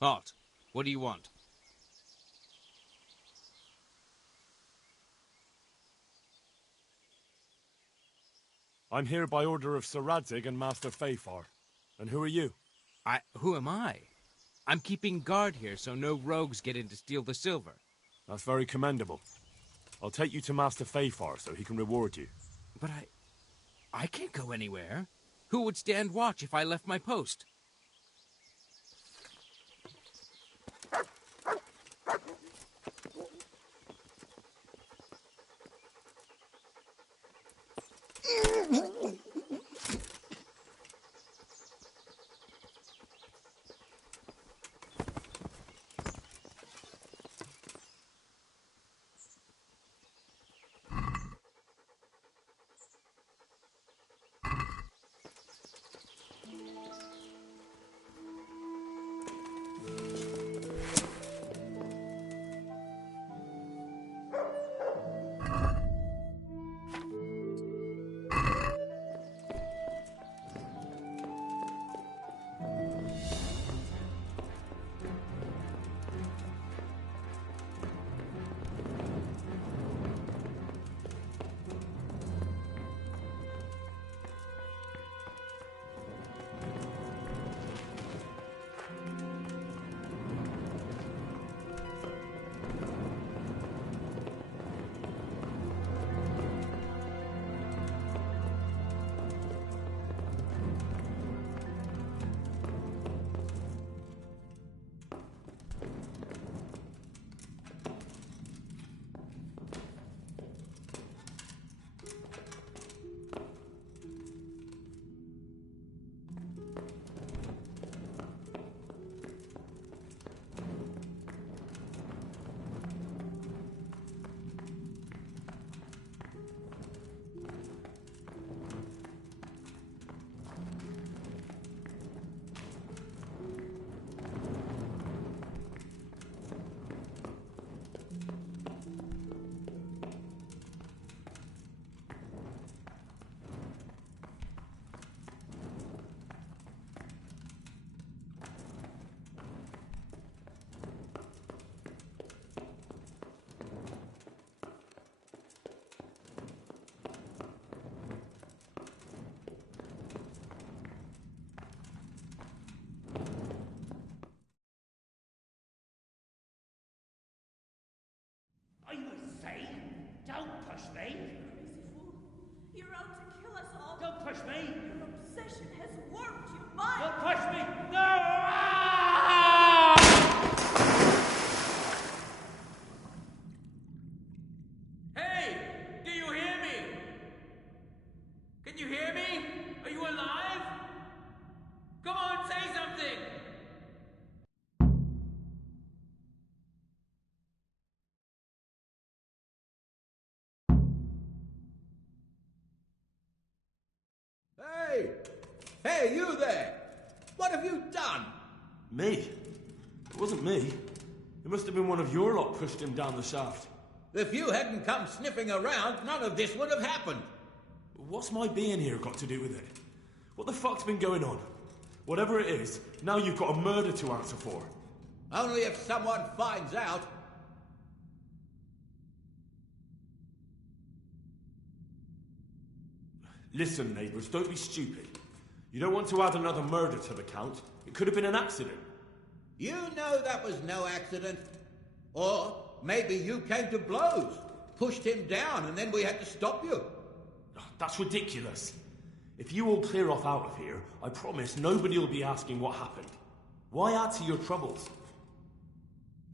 Halt. What do you want? I'm here by order of Sir Radzig and Master Fafar. And who are you? Who am I? I'm keeping guard here so no rogues get in to steal the silver. That's very commendable. I'll take you to Master Fafar so he can reward you. But I can't go anywhere. Who would stand watch if I left my post? I must say, don't push me. You're out to kill us all. Don't push me. Your obsession has warped your mind. Don't push me. No! Hey, do you hear me? Can you hear me? Are you alive? Come on, say something. Hey! Hey, you there! What have you done? Me? It wasn't me. It must have been one of your lot pushed him down the shaft. If you hadn't come sniffing around, none of this would have happened. What's my being here got to do with it? What the fuck's been going on? Whatever it is, now you've got a murder to answer for. Only if someone finds out. Listen, neighbours, don't be stupid. You don't want to add another murder to the count. It could have been an accident. You know that was no accident. Or maybe you came to blows, pushed him down, and then we had to stop you. That's ridiculous. If you all clear off out of here, I promise nobody will be asking what happened. Why add to your troubles?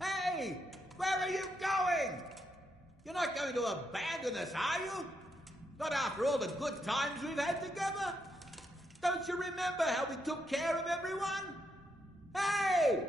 Hey! Where are you going? You're not going to abandon us, are you? Not after all the good times we've had together? Don't you remember how we took care of everyone? Hey!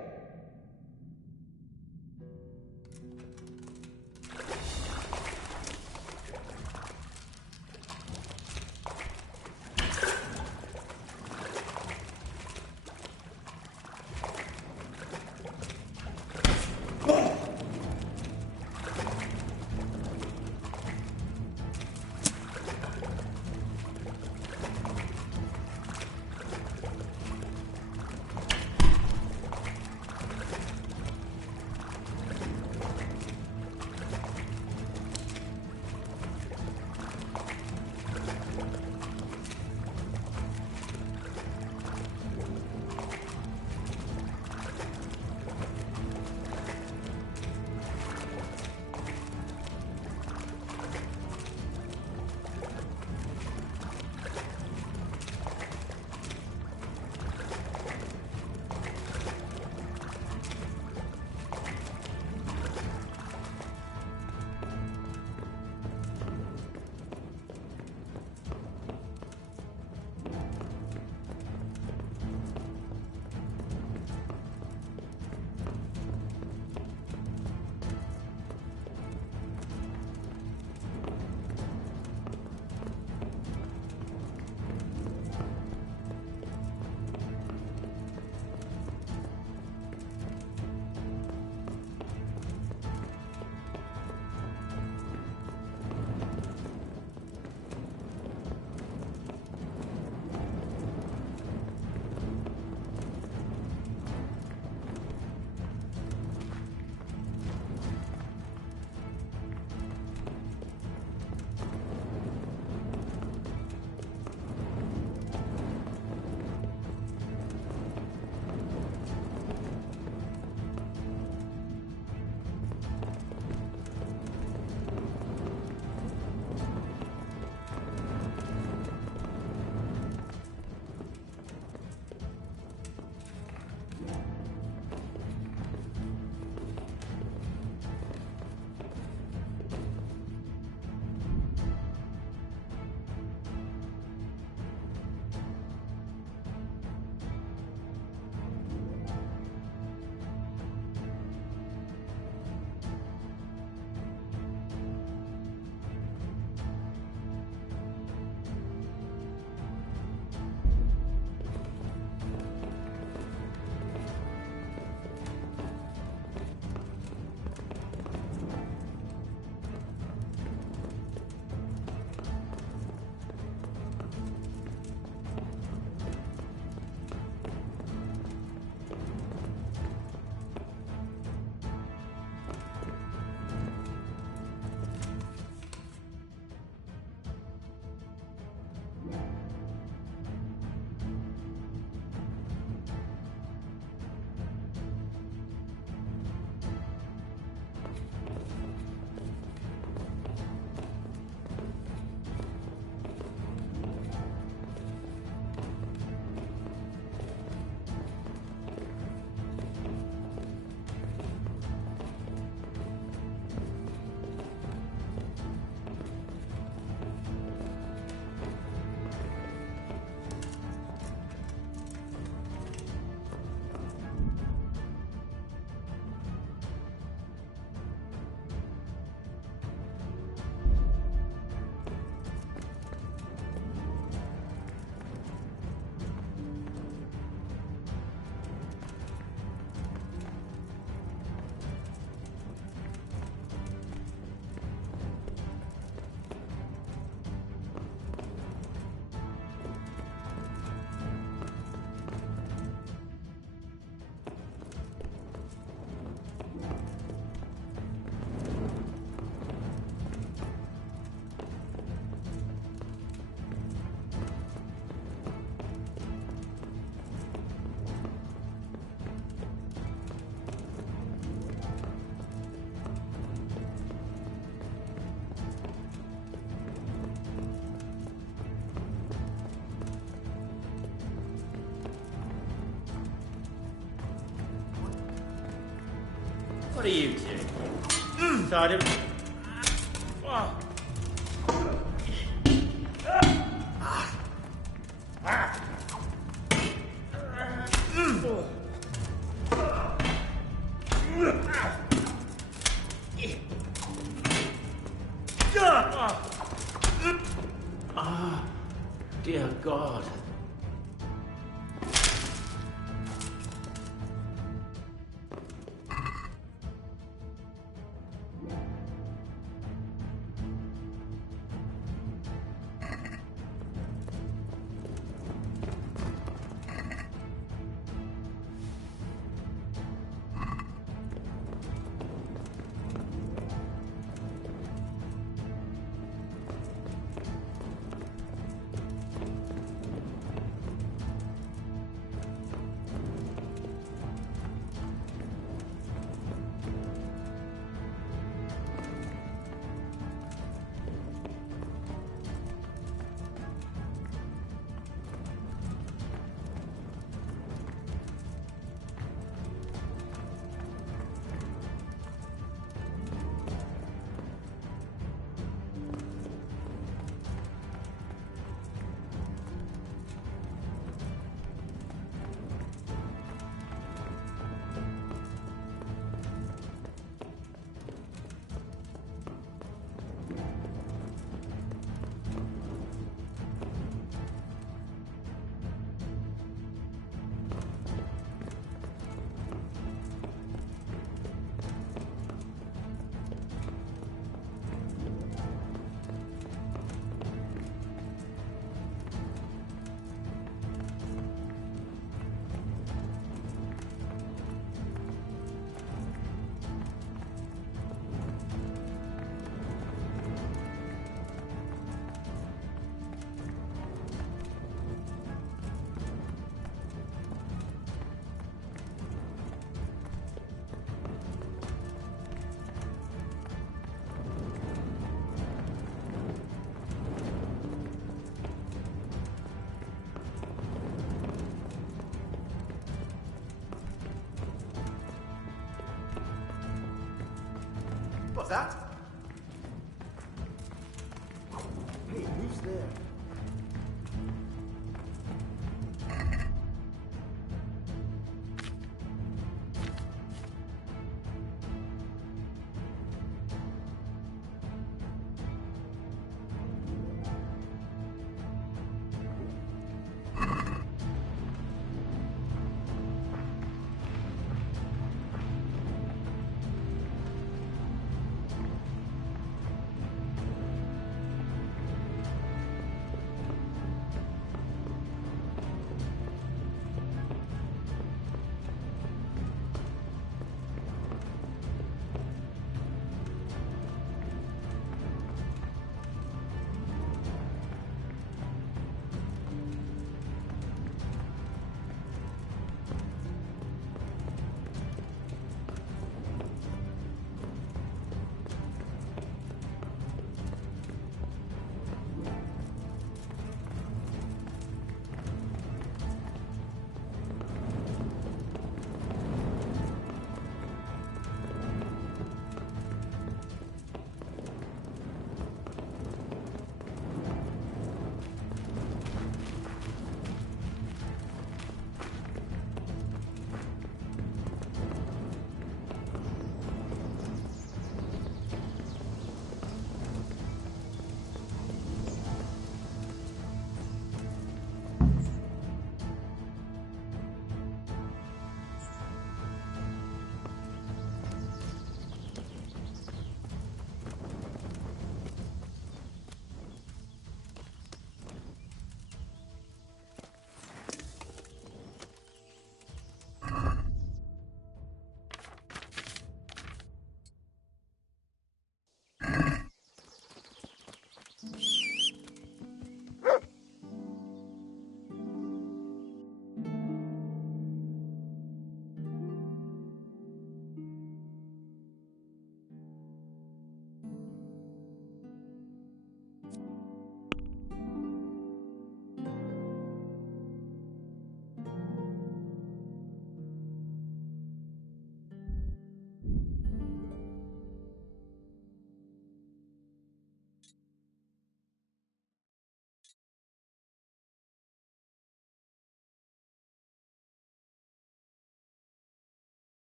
What are you two? Sergeant. Dear God. What's that? Hey, who's there?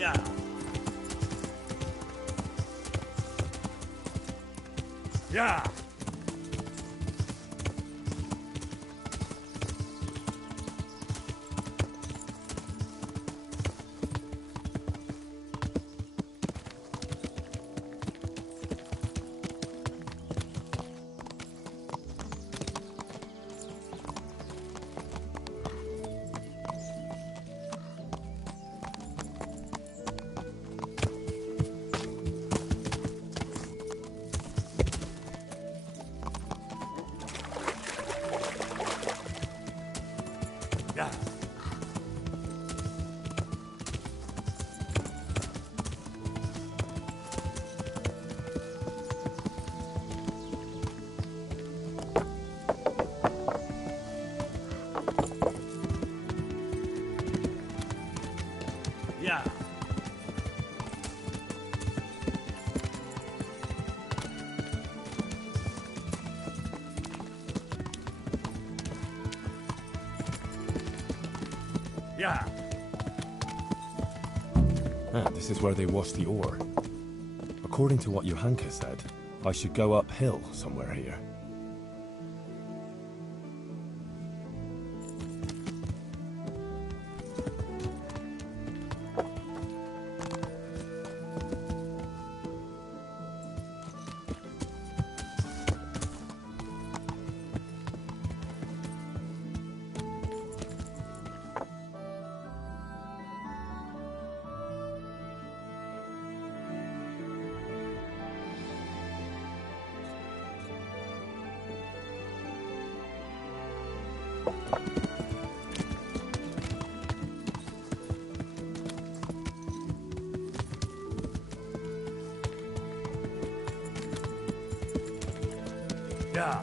Yeah. Yeah. Yeah. Yeah. Yeah. Ah, this is where they wash the ore. According to what Johanka said, I should go uphill somewhere here. Yeah.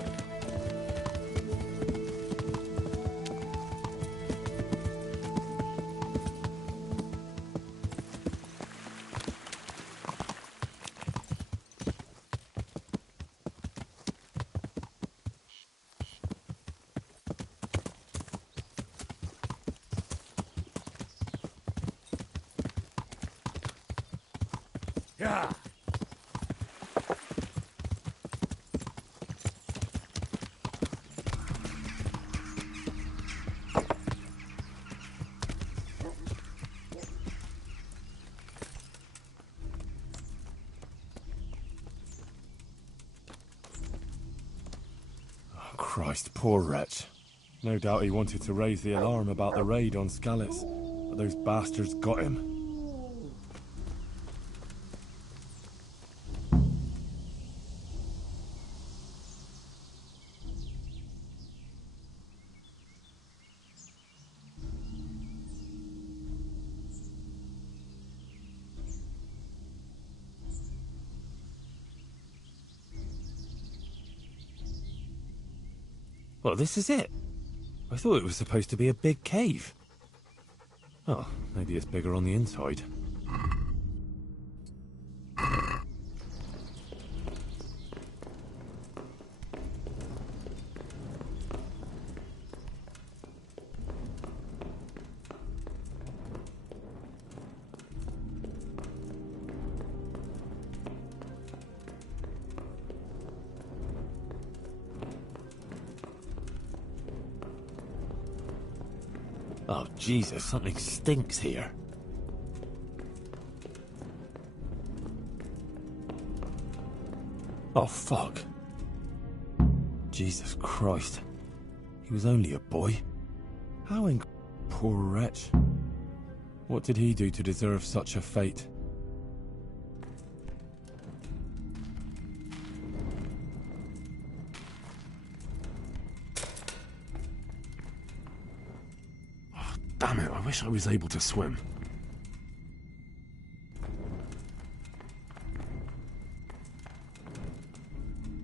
Yeah. Oh, Christ, poor wretch. No doubt he wanted to raise the alarm about the raid on Skalitz, but those bastards got him. Well, this is it. I thought it was supposed to be a big cave. Oh, maybe it's bigger on the inside. Oh, Jesus, something stinks here. Oh, fuck. Jesus Christ. He was only a boy. How poor wretch. What did he do to deserve such a fate? Oh, damn it, I wish I was able to swim.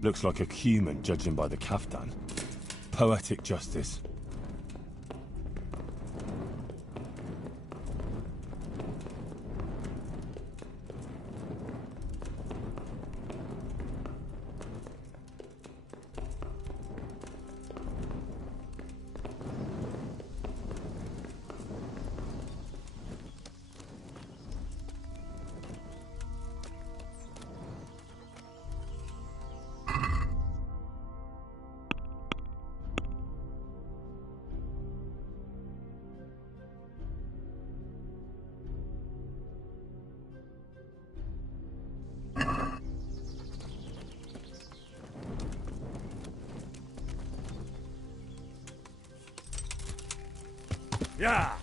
Looks like a human, judging by the kaftan. Poetic justice. Yeah.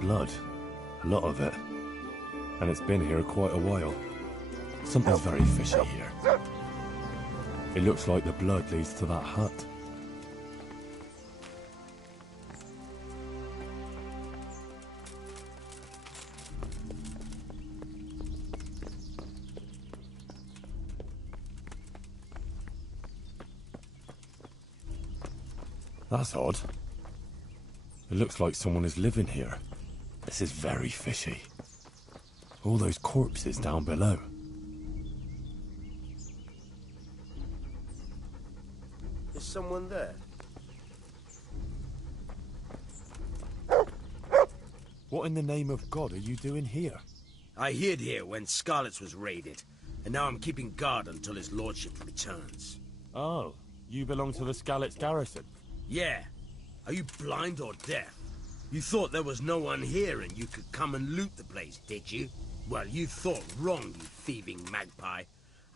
Blood. A lot of it. And it's been here quite a while. Something's very fishy here. It looks like the blood leads to that hut. That's odd. It looks like someone is living here. This is very fishy. All those corpses down below. Is someone there? What in the name of God are you doing here? I hid here when Scarlet's was raided, and now I'm keeping guard until his lordship returns. Oh, you belong to the Skalitz garrison? Yeah. Are you blind or deaf? You thought there was no one here and you could come and loot the place, did you? Well, you thought wrong, you thieving magpie.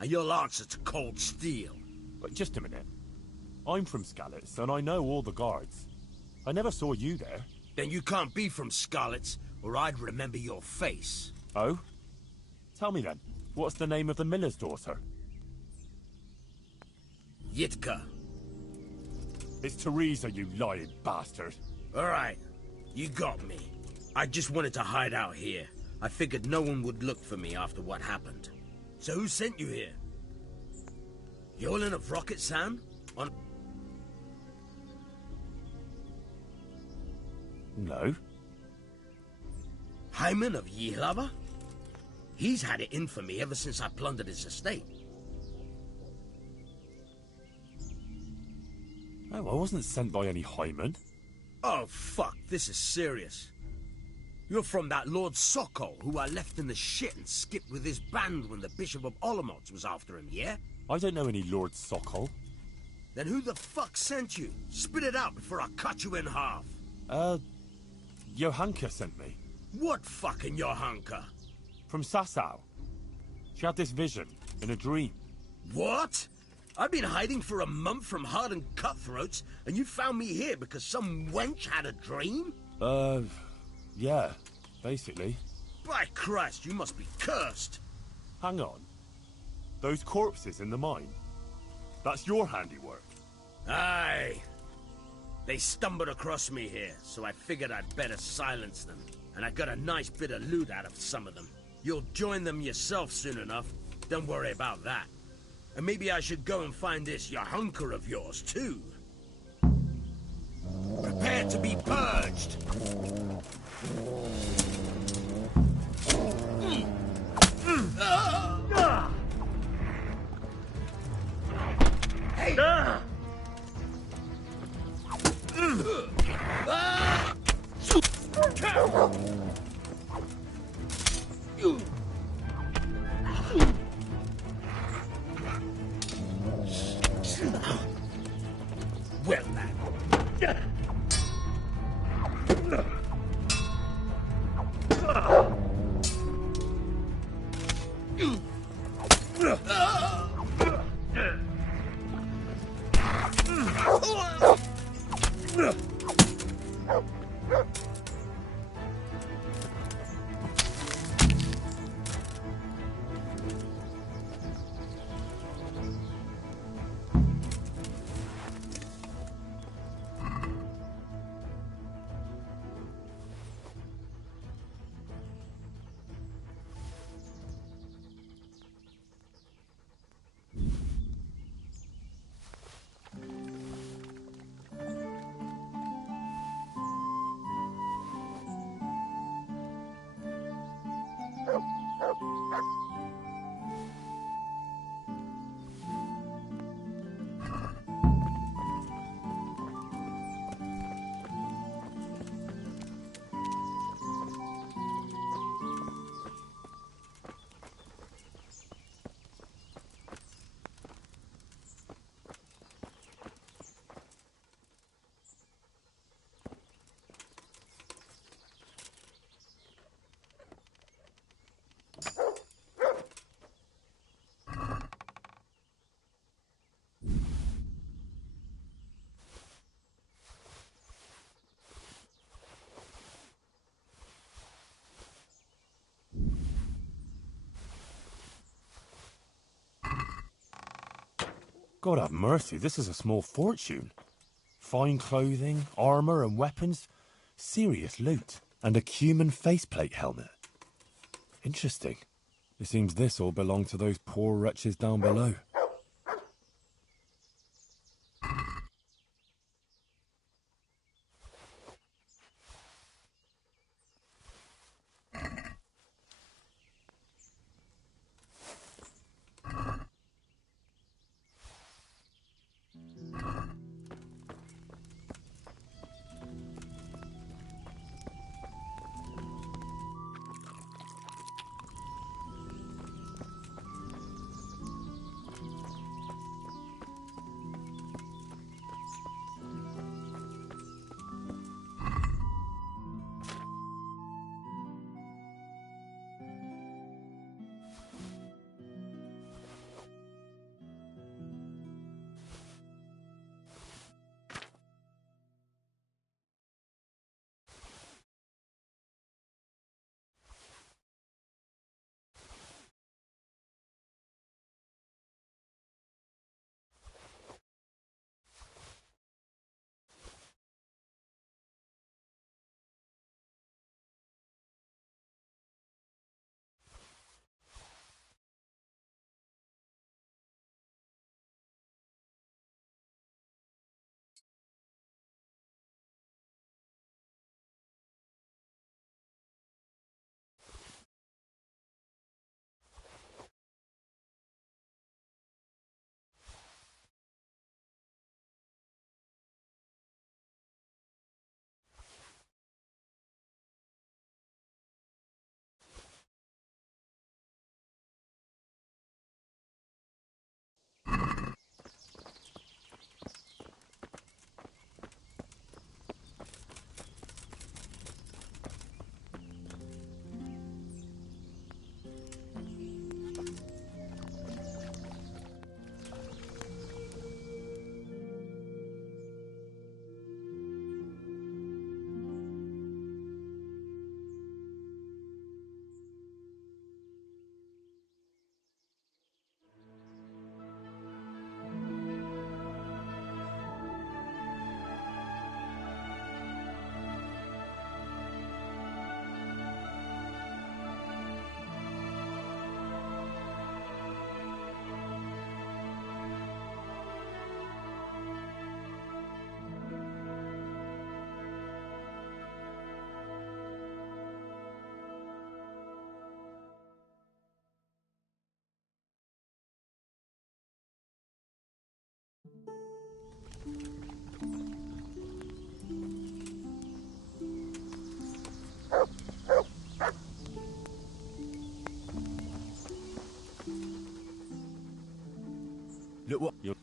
And you'll answer to cold steel. But just a minute. I'm from Skalitz, and I know all the guards. I never saw you there. Then you can't be from Scarlet's, or I'd remember your face. Oh? Tell me then, what's the name of the miller's daughter? Yitka. It's Teresa, you lying bastard. Alright, you got me. I just wanted to hide out here. I figured no one would look for me after what happened. So who sent you here? Yolen of Rocket Sam? On... No. Hyman of Yihlava? He's had it in for me ever since I plundered his estate. Oh, I wasn't sent by any Hyman. Oh, fuck, this is serious. You're from that Lord Sokol, who I left in the shit and skipped with his band when the Bishop of Olomouc was after him, yeah? I don't know any Lord Sokol. Then who the fuck sent you? Spit it out before I cut you in half. Johanka sent me. What fucking Johanka? From Sasau. She had this vision, in a dream. What? I've been hiding for a month from hardened cutthroats, and you found me here because some wench had a dream? Yeah, basically. By Christ, you must be cursed. Hang on. Those corpses in the mine, that's your handiwork? Aye. They stumbled across me here, so I figured I'd better silence them. And I got a nice bit of loot out of some of them. You'll join them yourself soon enough. Don't worry about that. And maybe I should go and find this Yahunker of yours, too. Prepare to be purged! Hey! Well, then. God have mercy, this is a small fortune. Fine clothing, armour and weapons. Serious loot. And a cumin faceplate helmet. Interesting. It seems this all belonged to those poor wretches down below. Look what you.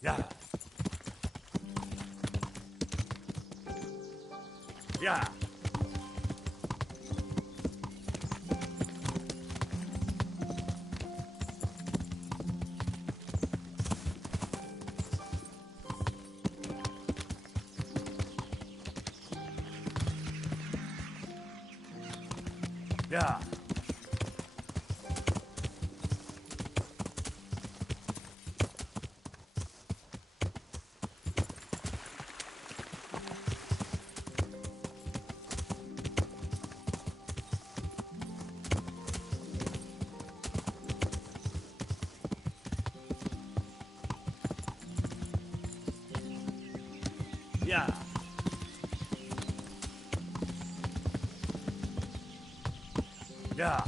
Yeah. Yeah. Yeah. Yeah. Yeah.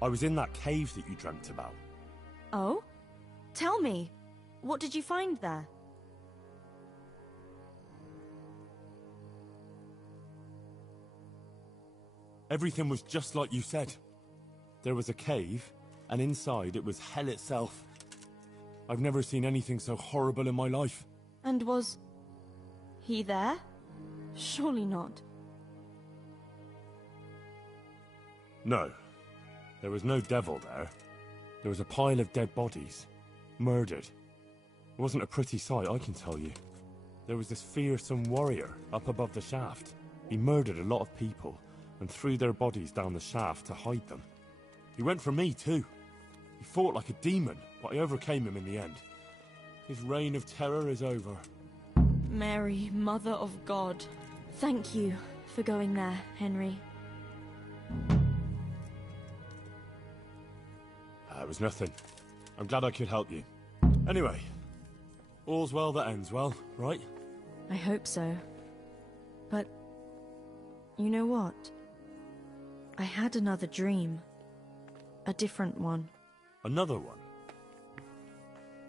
I was in that cave that you dreamt about. Oh? Tell me, what did you find there? Everything was just like you said. There was a cave, and inside it was hell itself. I've never seen anything so horrible in my life. And was he there? Surely not. No. There was no devil there. There was a pile of dead bodies. Murdered. It wasn't a pretty sight, I can tell you. There was this fearsome warrior up above the shaft. He murdered a lot of people and threw their bodies down the shaft to hide them. He went for me too. He fought like a demon, but I overcame him in the end. His reign of terror is over. Mary, Mother of God, thank you for going there, Henry. It was nothing. I'm glad I could help you. Anyway, all's well that ends well, right? I hope so. But, you know what? I had another dream. A different one. Another one?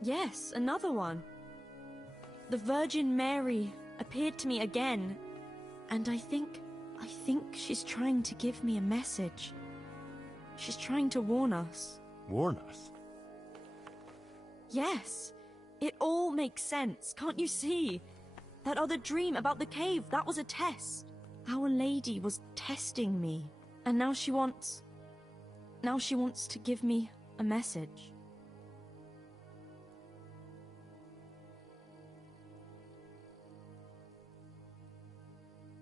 Yes, another one. The Virgin Mary appeared to me again, and I think she's trying to give me a message. She's trying to warn us. Warn us? Yes, it all makes sense, can't you see? That other dream about the cave, that was a test. Our Lady was testing me, and now she wants to give me a message.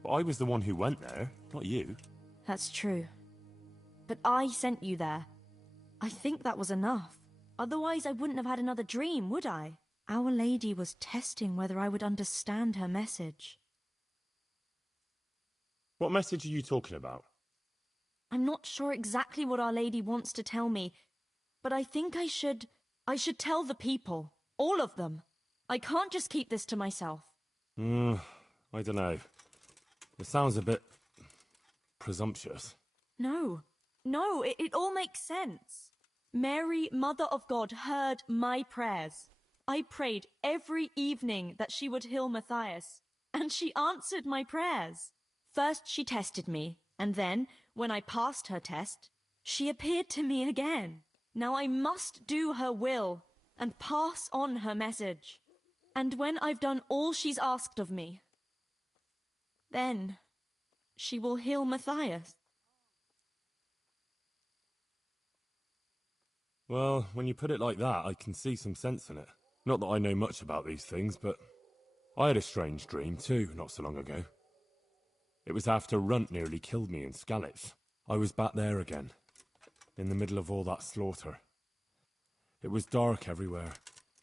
But I was the one who went there, not you. That's true. But I sent you there. I think that was enough. Otherwise, I wouldn't have had another dream, would I? Our Lady was testing whether I would understand her message. What message are you talking about? I'm not sure exactly what Our Lady wants to tell me, but I think I should tell the people. All of them. I can't just keep this to myself. I don't know. It sounds a bit presumptuous. No, it all makes sense. Mary, Mother of God, heard my prayers. I prayed every evening that she would heal Matthias, and she answered my prayers. First she tested me, and then, when I passed her test, she appeared to me again. Now I must do her will and pass on her message. And when I've done all she's asked of me, then she will heal Matthias. Well, when you put it like that, I can see some sense in it. Not that I know much about these things, but I had a strange dream too, not so long ago. It was after Runt nearly killed me in Skalitz. I was back there again, in the middle of all that slaughter. It was dark everywhere,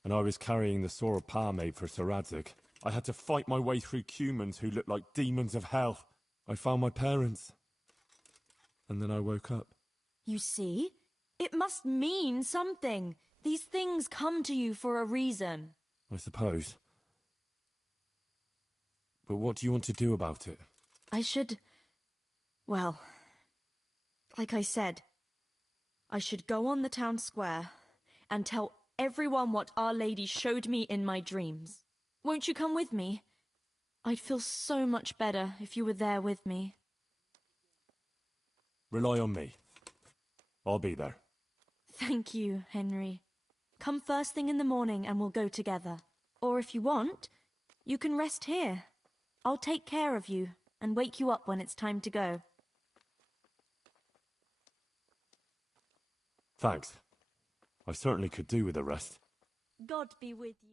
and I was carrying the sword Pa made for Sir Radzig. I had to fight my way through humans who looked like demons of hell. I found my parents, and then I woke up. You see? It must mean something. These things come to you for a reason. I suppose. But what do you want to do about it? Well, like I said, I should go on the town square and tell everyone what Our Lady showed me in my dreams. Won't you come with me? I'd feel so much better if you were there with me. Rely on me. I'll be there. Thank you, Henry. Come first thing in the morning and we'll go together. Or if you want, you can rest here. I'll take care of you and wake you up when it's time to go. Thanks. I certainly could do with a rest. God be with you.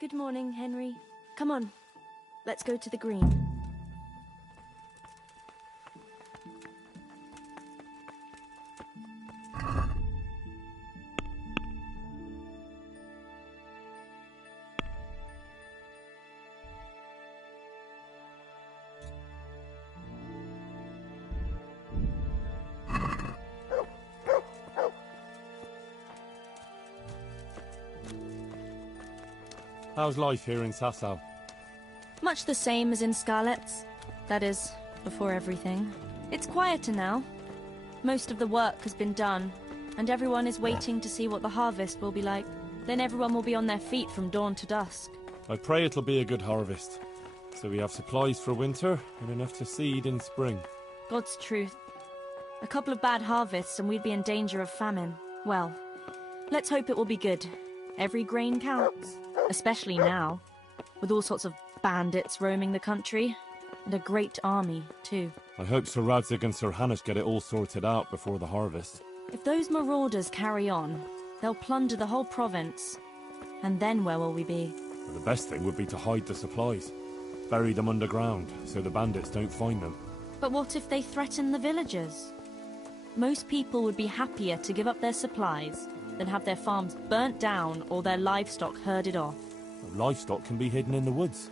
Good morning, Henry. Come on, let's go to the green. How's life here in Sasau? Much the same as in Skalitz. That is, before everything. It's quieter now. Most of the work has been done, and everyone is waiting to see what the harvest will be like. Then everyone will be on their feet from dawn to dusk. I pray it'll be a good harvest, so we have supplies for winter and enough to seed in spring. God's truth. A couple of bad harvests and we'd be in danger of famine. Well, let's hope it will be good. Every grain counts. Especially now, with all sorts of bandits roaming the country. And a great army, too. I hope Sir Radzig and Sir Hanush get it all sorted out before the harvest. If those marauders carry on, they'll plunder the whole province. And then where will we be? Well, the best thing would be to hide the supplies. Bury them underground, so the bandits don't find them. But what if they threaten the villagers? Most people would be happier to give up their supplies than have their farms burnt down or their livestock herded off. Well, livestock can be hidden in the woods.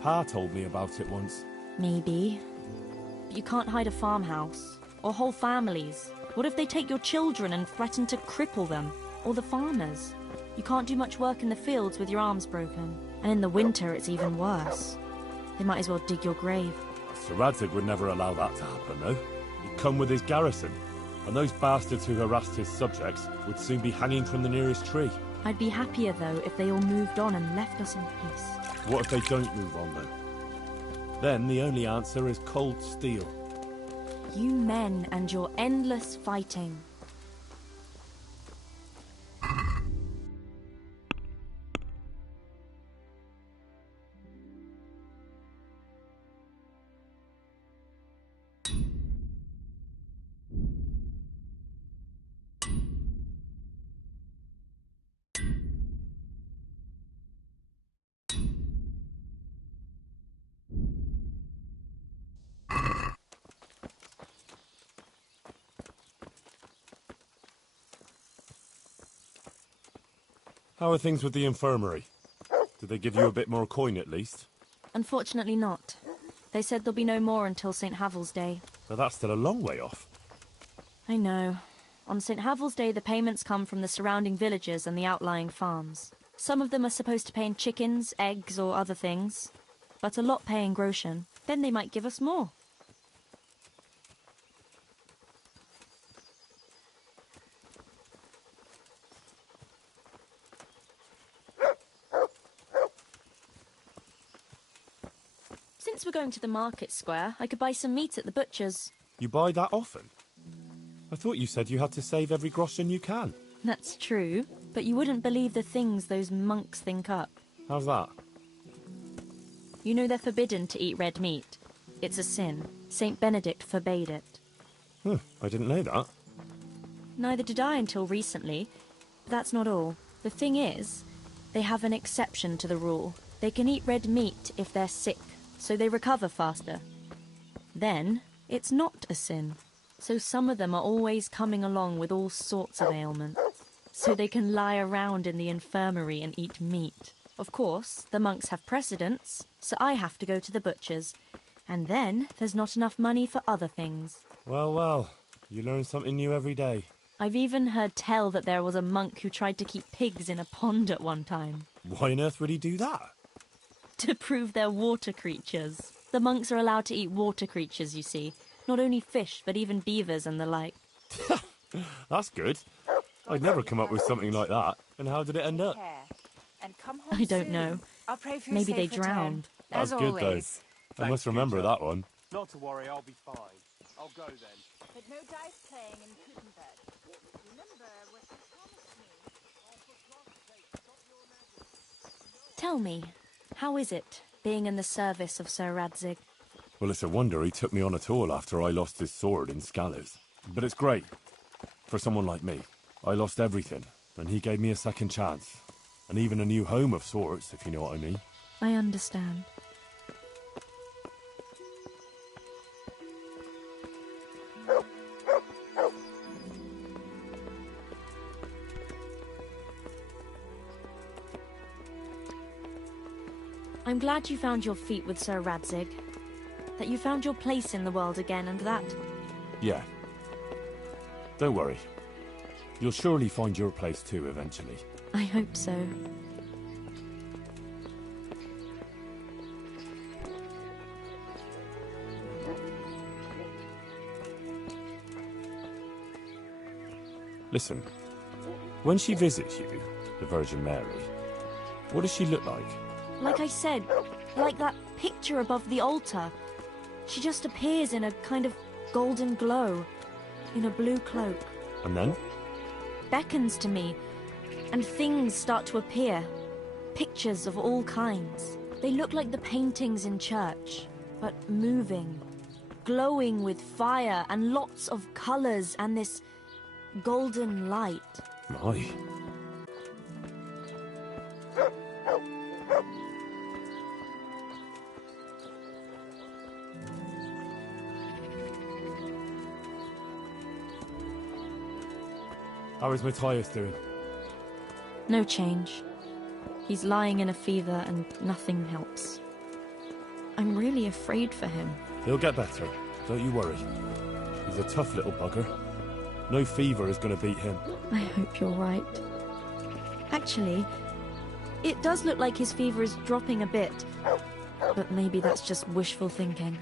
Pa told me about it once. Maybe. But you can't hide a farmhouse. Or whole families. What if they take your children and threaten to cripple them? Or the farmers? You can't do much work in the fields with your arms broken. And in the winter it's even worse. They might as well dig your grave. Sir Radzig would never allow that to happen, though. He'd come with his garrison, and those bastards who harassed his subjects would soon be hanging from the nearest tree. I'd be happier, though, if they all moved on and left us in peace. What if they don't move on, then? Then the only answer is cold steel. You men and your endless fighting. How are things with the infirmary? Did they give you a bit more coin, at least? Unfortunately not. They said there'll be no more until St. Havel's Day. But that's still a long way off. I know. On St. Havel's Day, the payments come from the surrounding villages and the outlying farms. Some of them are supposed to pay in chickens, eggs, or other things. But a lot pay in groschen. Then they might give us more. Since we're going to the market square, I could buy some meat at the butcher's. You buy that often? I thought you said you had to save every groschen you can. That's true, but you wouldn't believe the things those monks think up. How's that? You know they're forbidden to eat red meat. It's a sin. Saint Benedict forbade it. I didn't know that. Neither did I until recently. But that's not all. The thing is, they have an exception to the rule. They can eat red meat if they're sick, so they recover faster. Then, it's not a sin. So some of them are always coming along with all sorts of ailments. So they can lie around in the infirmary and eat meat. Of course, the monks have precedence, so I have to go to the butcher's. And then, there's not enough money for other things. Well, well, you learn something new every day. I've even heard tell that there was a monk who tried to keep pigs in a pond at one time. Why on earth would he do that? To prove they're water creatures. The monks are allowed to eat water creatures, you see. Not only fish, but even beavers and the like. That's good. I'd never come up with something like that. And how did it end up? I don't know. Maybe they drowned. That's good, though. I must remember that one. Not to worry, I'll be fine. I'll go then. But no dice playing in Gutenberg. Remember what you promised me. Tell me, how is it, being in the service of Sir Radzig? Well, it's a wonder he took me on at all after I lost his sword in Scallows. But it's great. For someone like me. I lost everything, and he gave me a second chance. And even a new home of sorts, if you know what I mean. I understand. I'm glad you found your feet with Sir Radzig. That you found your place in the world again, and that... Yeah. Don't worry. You'll surely find your place too, eventually. I hope so. Listen, when she visits you, the Virgin Mary, what does she look like? Like I said, like that picture above the altar. She just appears in a kind of golden glow in a blue cloak. And then? Beckons to me, and things start to appear. Pictures of all kinds. They look like the paintings in church, but moving, glowing with fire and lots of colors and this golden light. My. How is Matthias doing? No change. He's lying in a fever and nothing helps. I'm really afraid for him. He'll get better, don't you worry. He's a tough little bugger. No fever is going to beat him. I hope you're right. Actually, it does look like his fever is dropping a bit. But maybe that's just wishful thinking.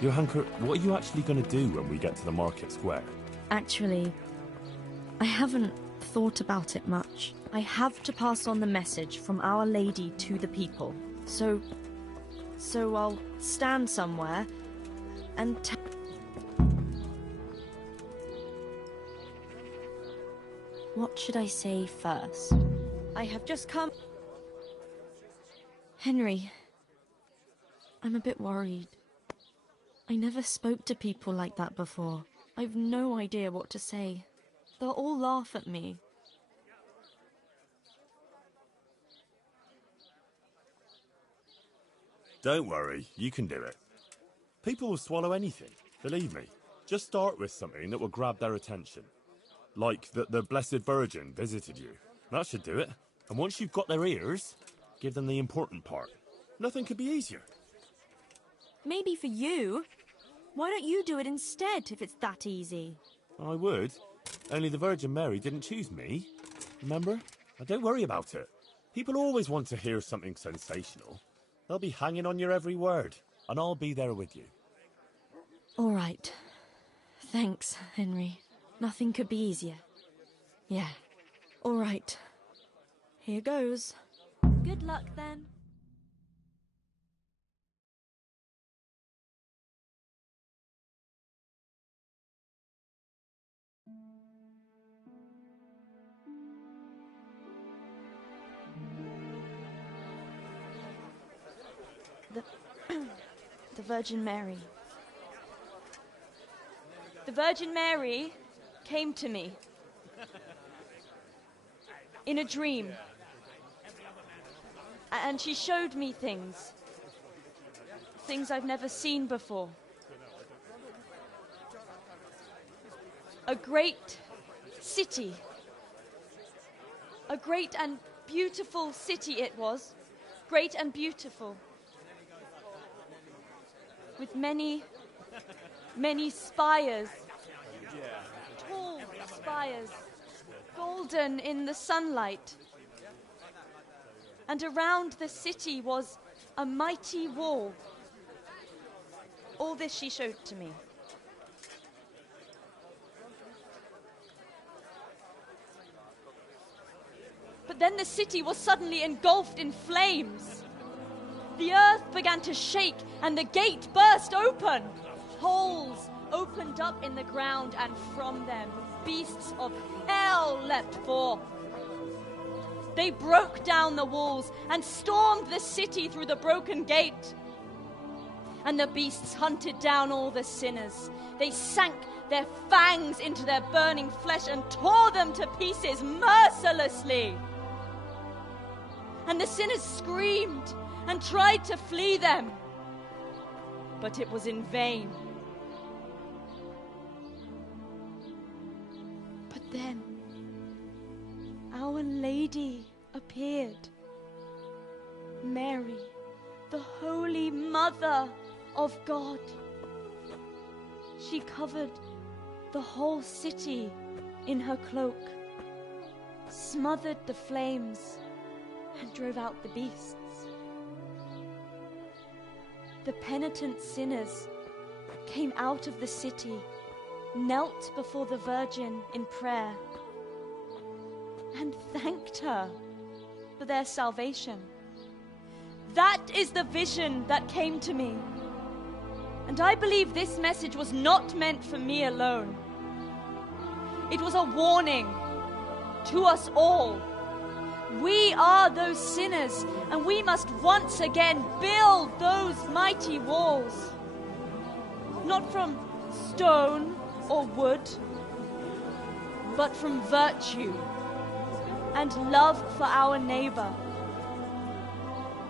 Johanka, what are you actually going to do when we get to the market square? Actually, I haven't thought about it much. I have to pass on the message from Our Lady to the people. So I'll stand somewhere and what should I say first? I have just come... Henry, I'm a bit worried. I never spoke to people like that before. I've no idea what to say. They'll all laugh at me. Don't worry, you can do it. People will swallow anything, believe me. Just start with something that will grab their attention. Like that the Blessed Virgin visited you. That should do it. And once you've got their ears, give them the important part. Nothing could be easier. Maybe for you. Why don't you do it instead, if it's that easy? I would. Only the Virgin Mary didn't choose me. Remember? Now don't worry about it. People always want to hear something sensational. They'll be hanging on your every word, and I'll be there with you. All right. Thanks, Henry. Nothing could be easier. Yeah. All right. Here goes. Good luck, then. The Virgin Mary. The Virgin Mary came to me in a dream, and she showed me things I've never seen before. A great city, a great and beautiful city it was, great and beautiful, with many spires, tall spires, golden in the sunlight. And around the city was a mighty wall. All this she showed to me. But then the city was suddenly engulfed in flames. The earth began to shake and the gate burst open. Holes opened up in the ground, and from them beasts of hell leapt forth. They broke down the walls and stormed the city through the broken gate. And the beasts hunted down all the sinners. They sank their fangs into their burning flesh and tore them to pieces mercilessly. And the sinners screamed and tried to flee them, but it was in vain. But then Our Lady appeared. Mary, the Holy Mother of God. She covered the whole city in her cloak, smothered the flames, and drove out the beasts. The penitent sinners came out of the city, knelt before the Virgin in prayer, and thanked her for their salvation. That is the vision that came to me. And I believe this message was not meant for me alone. It was a warning to us all. We are those sinners, and we must once again build those mighty walls. Not from stone or wood, but from virtue and love for our neighbor.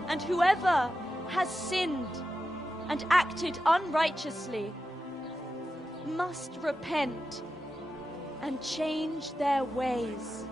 And whoever has sinned and acted unrighteously must repent and change their ways.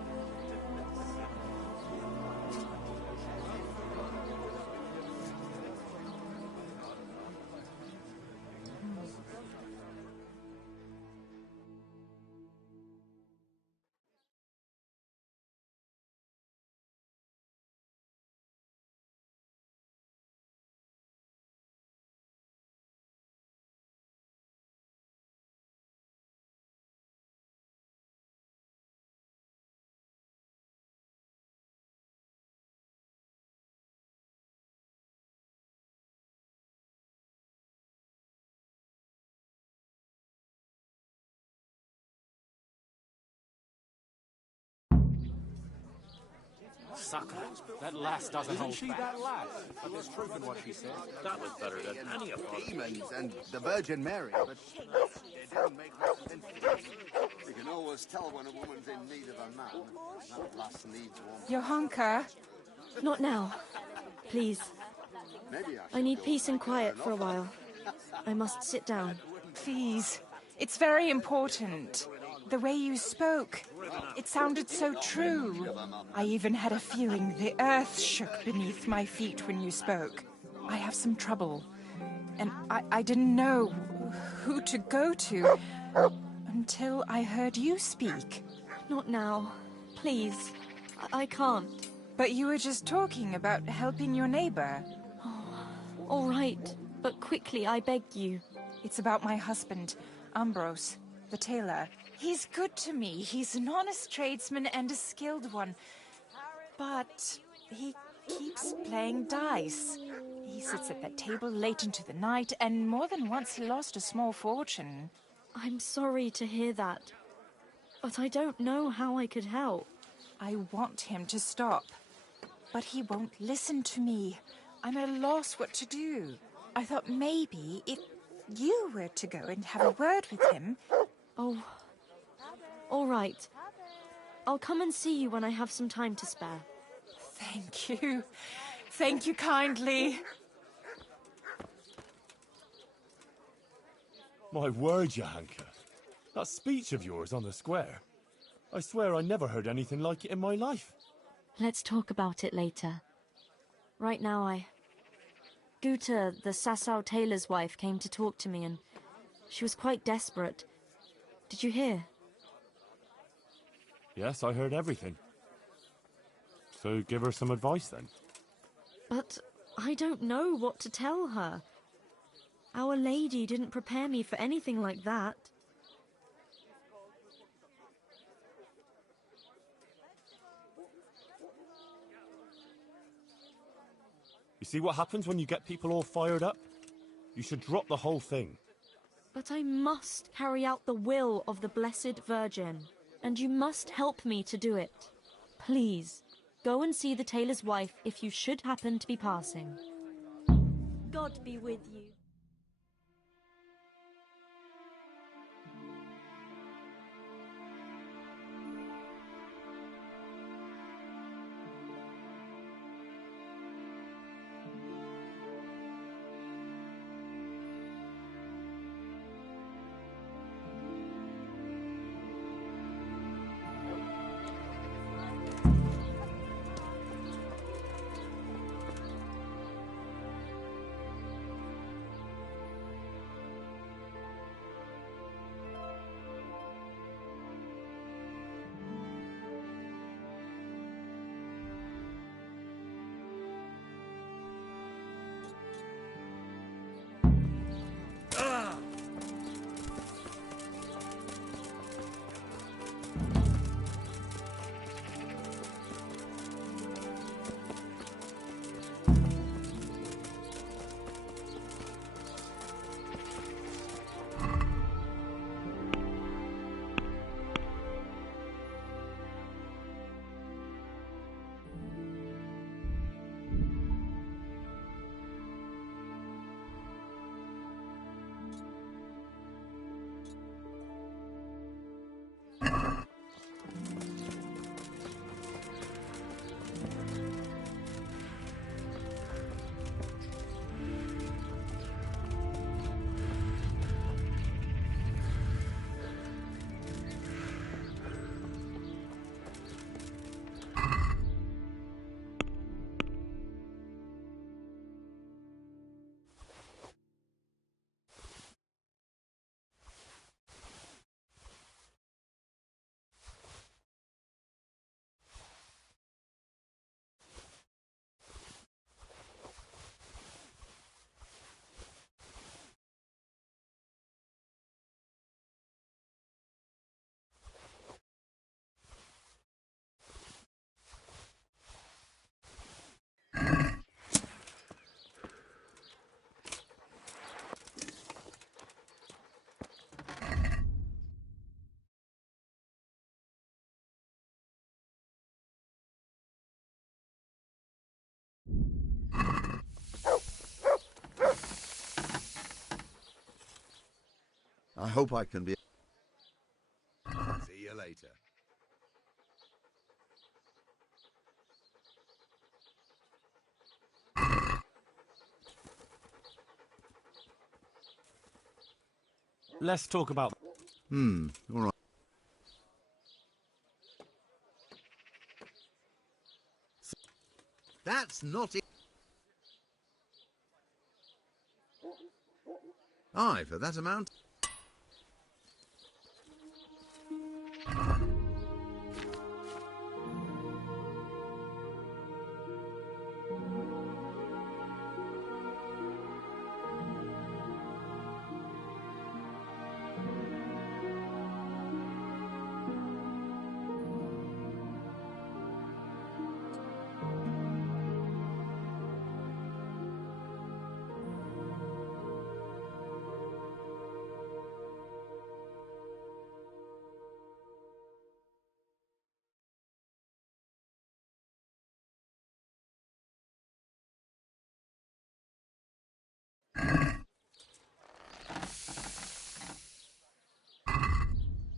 Sucker. That lass doesn't hold Isn't she back. that lass? But there's truth in what she said. That was better than any of them. Demons and the Virgin Mary, but it didn't make much sense. You can always tell when a woman's in need of a man. That lass needs one. Johanka? Not now. Please. Maybe I need peace and quiet for a while. I must sit down. Please. It's very important. The way you spoke, it sounded so true. I even had a feeling the earth shook beneath my feet when you spoke. I have some trouble, and I didn't know who to go to until I heard you speak. Not now. Please. I can't. But you were just talking about helping your neighbor. All right, but quickly, I beg you. It's about my husband, Ambrose, the tailor. He's good to me. He's an honest tradesman and a skilled one. But he keeps playing dice. He sits at that table late into the night, and more than once he lost a small fortune. I'm sorry to hear that, but I don't know how I could help. I want him to stop, but he won't listen to me. I'm at a loss what to do. I thought maybe if you were to go and have a word with him... Oh, all right. I'll come and see you when I have some time to spare. Thank you. Thank you kindly. My word, Johanka. That speech of yours on the square. I swear I never heard anything like it in my life. Let's talk about it later. Right now, Guta, the Sasau tailor's wife, came to talk to me, and she was quite desperate. Did you hear? Yes, I heard everything. So give her some advice then. But I don't know what to tell her. Our Lady didn't prepare me for anything like that. You see what happens when you get people all fired up? You should drop the whole thing. But I must carry out the will of the Blessed Virgin, and you must help me to do it. Please, go and see the tailor's wife if you should happen to be passing. God be with you. I hope I can be... See you later. Let's talk about... All right. That's not it. Aye, for that amount.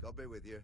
God be with you.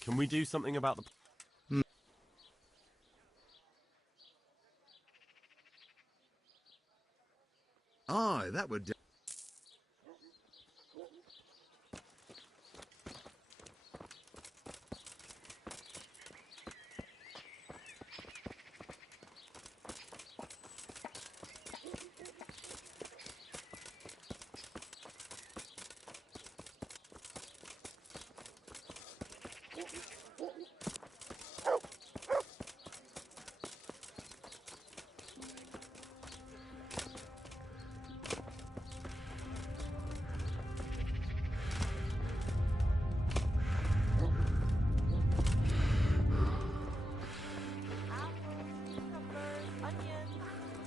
Can we do something about the... Aye, that would do.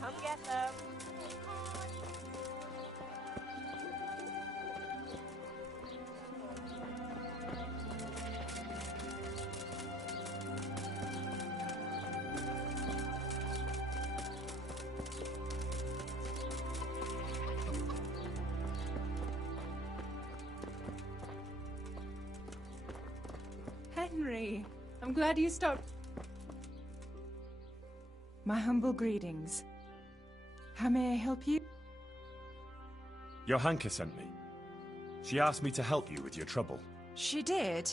Come get them. Henry, I'm glad you stopped. My humble greetings. How may I help you? Johanka sent me. She asked me to help you with your trouble. She did?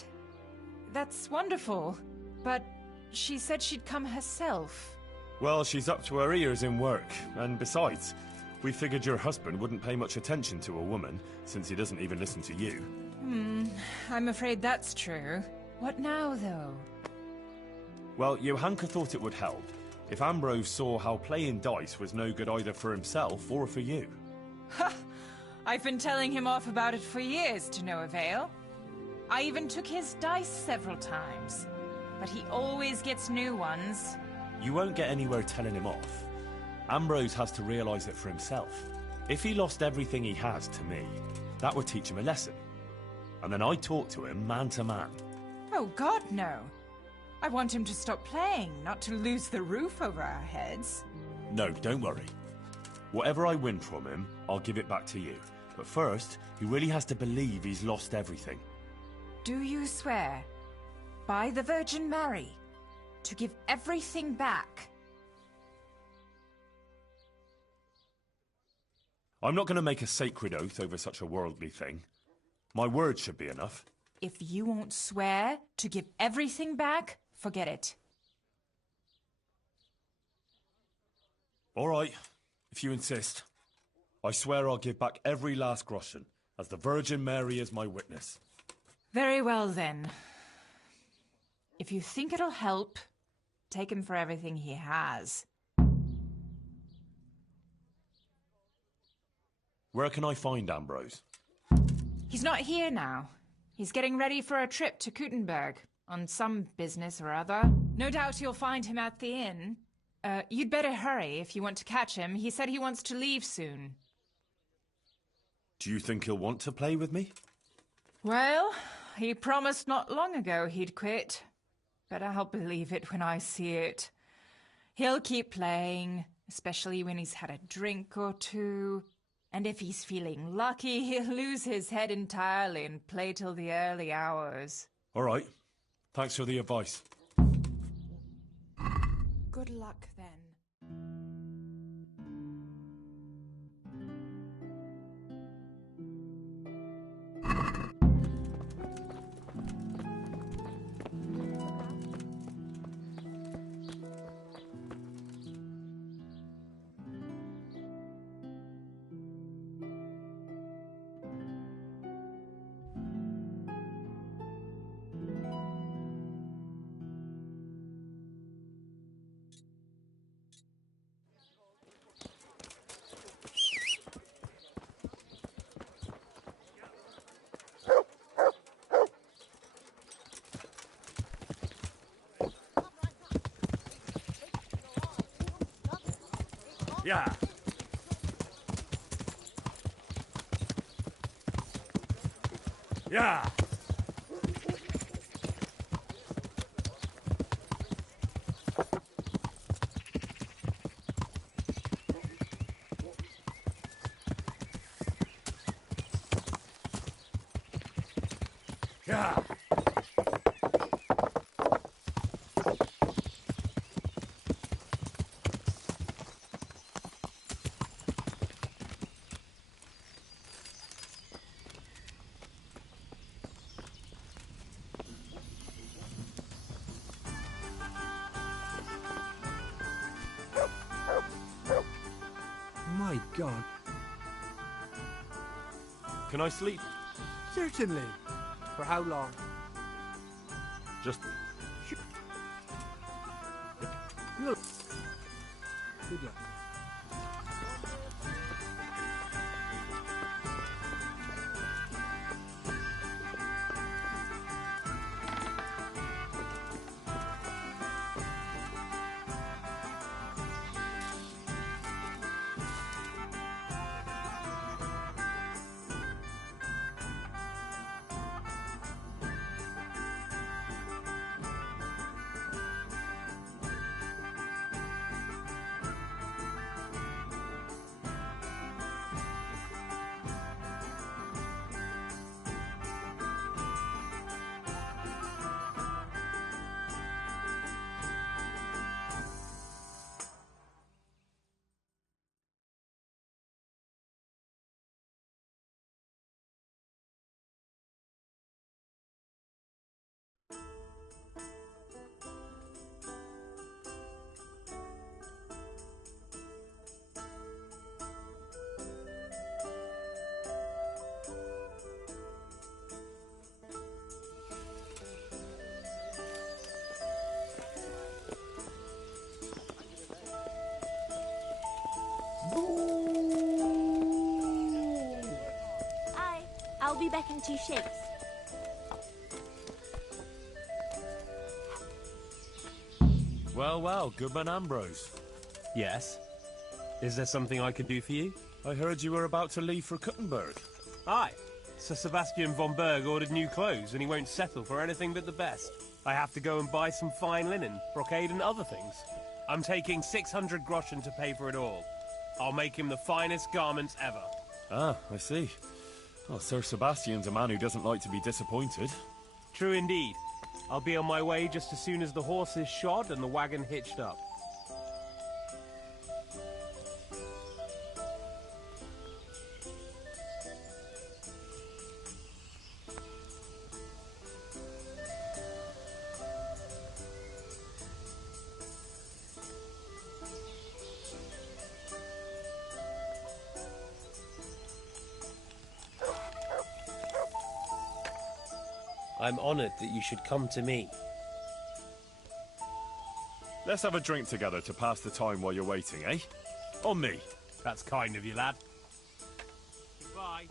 That's wonderful. But she said she'd come herself. Well, she's up to her ears in work, and besides, we figured your husband wouldn't pay much attention to a woman, since he doesn't even listen to you. I'm afraid that's true. What now, though? Well, Johanka thought it would help if Ambrose saw how playing dice was no good either for himself or for you. Ha! I've been telling him off about it for years to no avail. I even took his dice several times, but he always gets new ones. You won't get anywhere telling him off. Ambrose has to realise it for himself. If he lost everything he has to me, that would teach him a lesson. And then I'd talk to him man to man. Oh, God, no. I want him to stop playing, not to lose the roof over our heads. No, don't worry. Whatever I win from him, I'll give it back to you. But first, he really has to believe he's lost everything. Do you swear, by the Virgin Mary, to give everything back? I'm not going to make a sacred oath over such a worldly thing. My word should be enough. If you won't swear to give everything back, forget it. All right, if you insist. I swear I'll give back every last groschen, as the Virgin Mary is my witness. Very well, then. If you think it'll help, take him for everything he has. Where can I find Ambrose? He's not here now. He's getting ready for a trip to Kuttenberg, on some business or other. No doubt you'll find him at the inn. You'd better hurry if you want to catch him. He said he wants to leave soon. Do you think he'll want to play with me? Well, he promised not long ago he'd quit. But I'll believe it when I see it. He'll keep playing, especially when he's had a drink or two. And if he's feeling lucky, he'll lose his head entirely and play till the early hours. All right. Thanks for the advice. Good luck, then. Yeah. Yeah. Yeah. My God. Can I sleep? Certainly. For how long? Just... Look. Good luck. I'll be back in 2 shakes. Well, well, Goodman Ambrose. Yes? Is there something I could do for you? I heard you were about to leave for Kuttenberg. Aye. Sir Sebastian von Berg ordered new clothes, and he won't settle for anything but the best. I have to go and buy some fine linen, brocade and other things. I'm taking 600 groschen to pay for it all. I'll make him the finest garments ever. Ah, I see. Well, Sir Sebastian's a man who doesn't like to be disappointed. True indeed. I'll be on my way just as soon as the horse is shod and the wagon hitched up. I'm honored that you should come to me. Let's have a drink together to pass the time while you're waiting, eh? On me. That's kind of you, lad. Goodbye.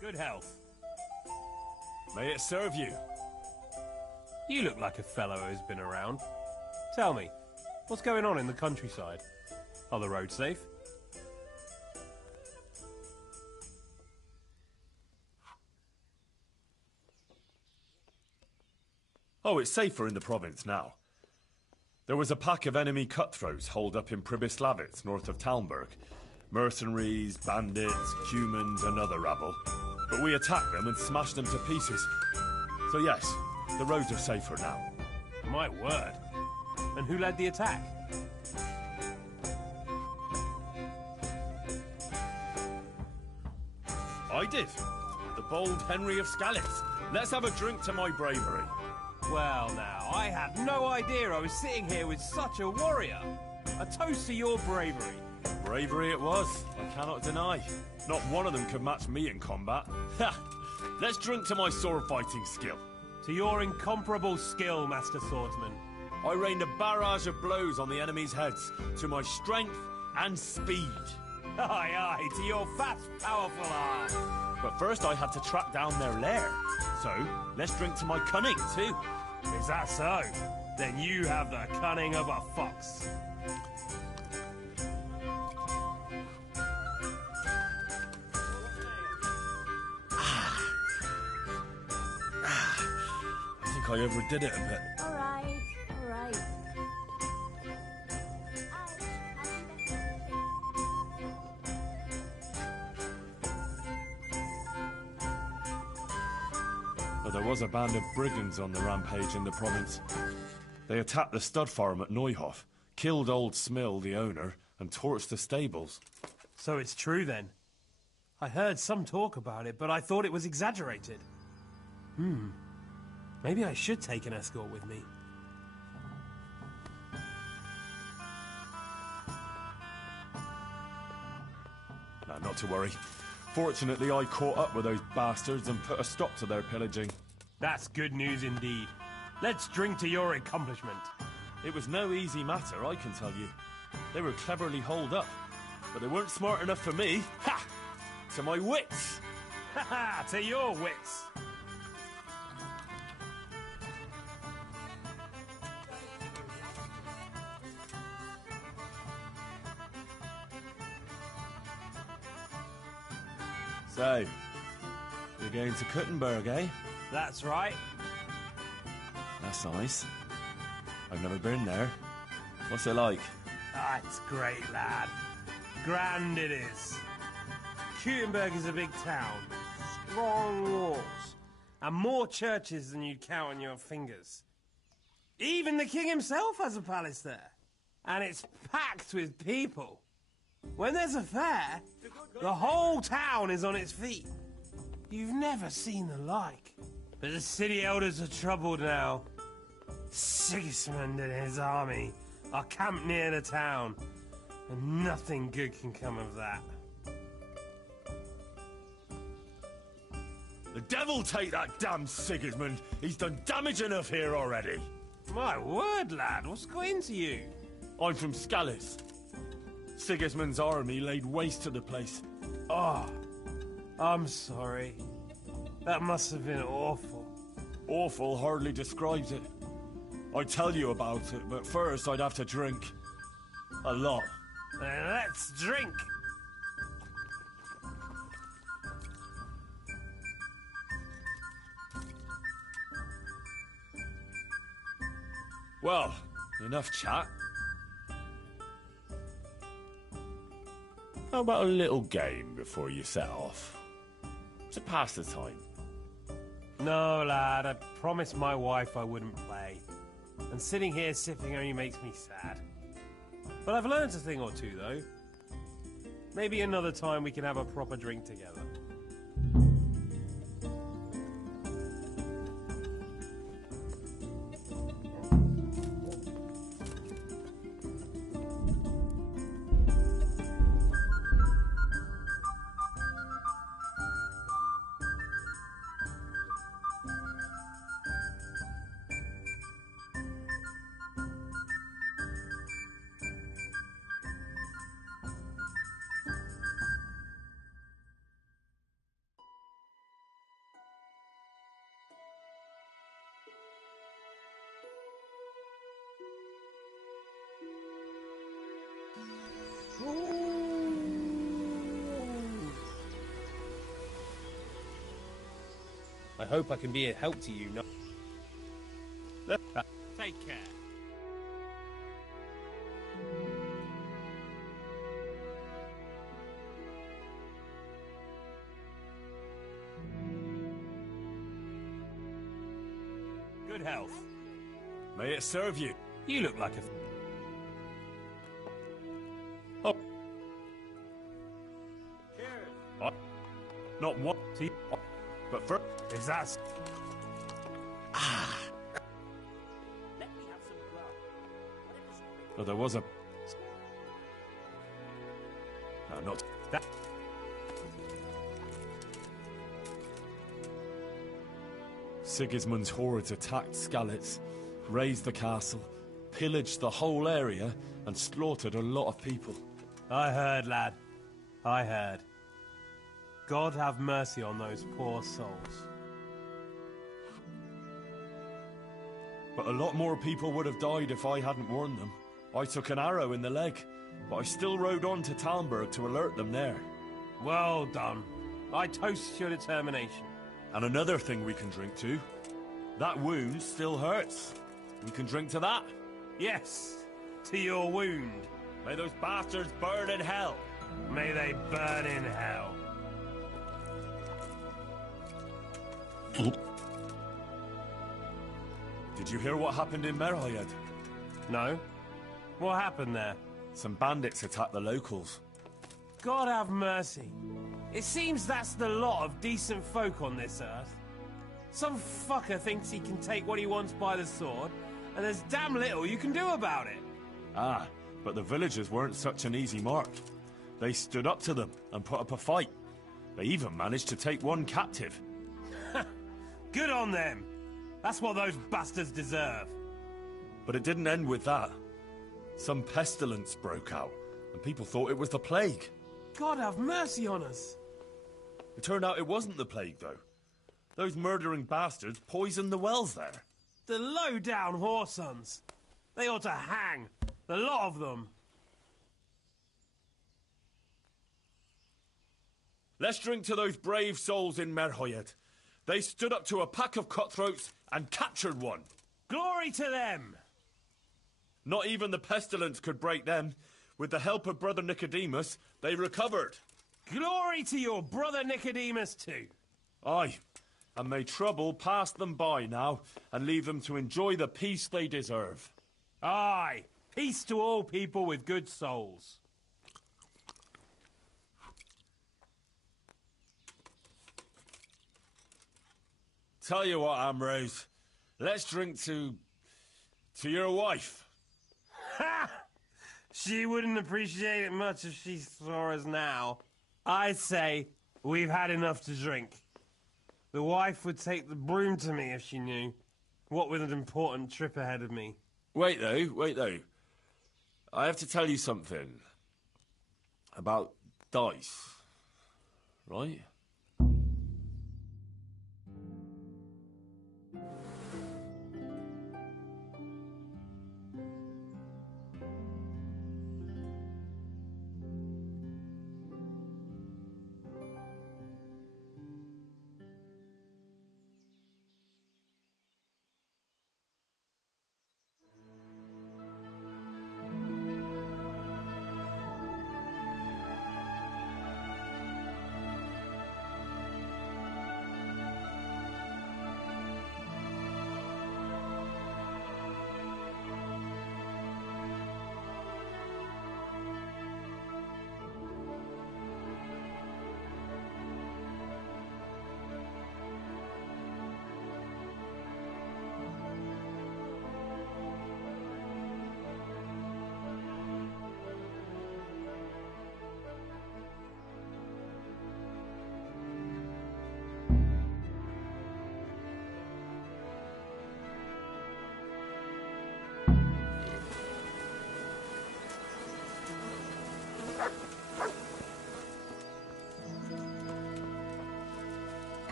Good health. May it serve you. You look like a fellow who's been around. Tell me, what's going on in the countryside? Are the roads safe? Oh, it's safer in the province now. There was a pack of enemy cutthroats holed up in Pribyslavitz, north of Talmberg. Mercenaries, bandits, humans, and other rabble. But we attacked them and smashed them to pieces. So yes, the roads are safer now. My word. And who led the attack? I did. The bold Henry of Skalitz. Let's have a drink to my bravery. Well now, I had no idea I was sitting here with such a warrior. A toast to your bravery. Bravery it was, I cannot deny. Not one of them could match me in combat. Ha! Let's drink to my sword-fighting skill. To your incomparable skill, Master Swordsman. I rained a barrage of blows on the enemy's heads, to my strength and speed. Aye, aye, to your fast, powerful arm. But first I had to track down their lair. So, let's drink to my cunning, too. Is that so? Then you have the cunning of a fox. I think I overdid it a bit. All right. Well, there was a band of brigands on the rampage in the province. They attacked the stud farm at Neuhof, killed old Smill, the owner, and torched the stables. So it's true then? I heard some talk about it, but I thought it was exaggerated. Maybe I should take an escort with me. Nah, not to worry. Fortunately, I caught up with those bastards and put a stop to their pillaging. That's good news indeed. Let's drink to your accomplishment. It was no easy matter, I can tell you. They were cleverly holed up, but they weren't smart enough for me. Ha! To my wits! Ha ha! To your wits! So, you're going to Kuttenberg, eh? That's right. That's nice. I've never been there. What's it like? Ah, it's great, lad. Grand it is. Kuttenberg is a big town. Strong walls. And more churches than you'd count on your fingers. Even the king himself has a palace there. And it's packed with people. When there's a fair, the whole town is on its feet. You've never seen the like. But the city elders are troubled now. Sigismund and his army are camped near the town, and nothing good can come of that. The devil take that damn Sigismund! He's done damage enough here already! My word, lad, what's got into you? I'm from Scallis. Sigismund's army laid waste to the place. Oh, I'm sorry. That must have been awful. Awful hardly describes it. I'd tell you about it, but first I'd have to drink. A lot. Then let's drink. Well, enough chat. How about a little game before you set off? To pass the time. No, lad, I promised my wife I wouldn't play. And sitting here sipping only makes me sad. But I've learned a thing or two, though. Maybe another time we can have a proper drink together. I hope I can be a help to you. Take care. Good health. May it serve you. You look like a... Oh. Not one. See? But first... Is that... Oh, there was a... No, not... That... Sigismund's hordes attacked Skalitz, razed the castle, pillaged the whole area, and slaughtered a lot of people. I heard, lad. I heard. God have mercy on those poor souls. But a lot more people would have died if I hadn't warned them. I took an arrow in the leg, but I still rode on to Talmberg to alert them there. Well done. I toast your determination. And another thing we can drink to. That wound still hurts. We can drink to that. Yes, to your wound. May those bastards burn in hell. May they burn in hell. Did you hear what happened in Merhayed? No. What happened there? Some bandits attacked the locals. God have mercy. It seems that's the lot of decent folk on this earth. Some fucker thinks he can take what he wants by the sword, and there's damn little you can do about it. Ah, but the villagers weren't such an easy mark. They stood up to them and put up a fight. They even managed to take one captive. Good on them. That's what those bastards deserve. But it didn't end with that. Some pestilence broke out, and people thought it was the plague. God have mercy on us. It turned out it wasn't the plague, though. Those murdering bastards poisoned the wells there. The low-down whoresons. They ought to hang. The lot of them. Let's drink to those brave souls in Merhayed. They stood up to a pack of cutthroats and captured one. Glory to them! Not even the pestilence could break them. With the help of Brother Nicodemus, they recovered. Glory to your brother Nicodemus too. Aye, and may trouble pass them by now and leave them to enjoy the peace they deserve. Aye, peace to all people with good souls. Tell you what, Ambrose, let's drink to your wife. Ha! She wouldn't appreciate it much if she saw us now. I say we've had enough to drink. The wife would take the broom to me if she knew. What with an important trip ahead of me. Wait though. I have to tell you something. About dice. Right?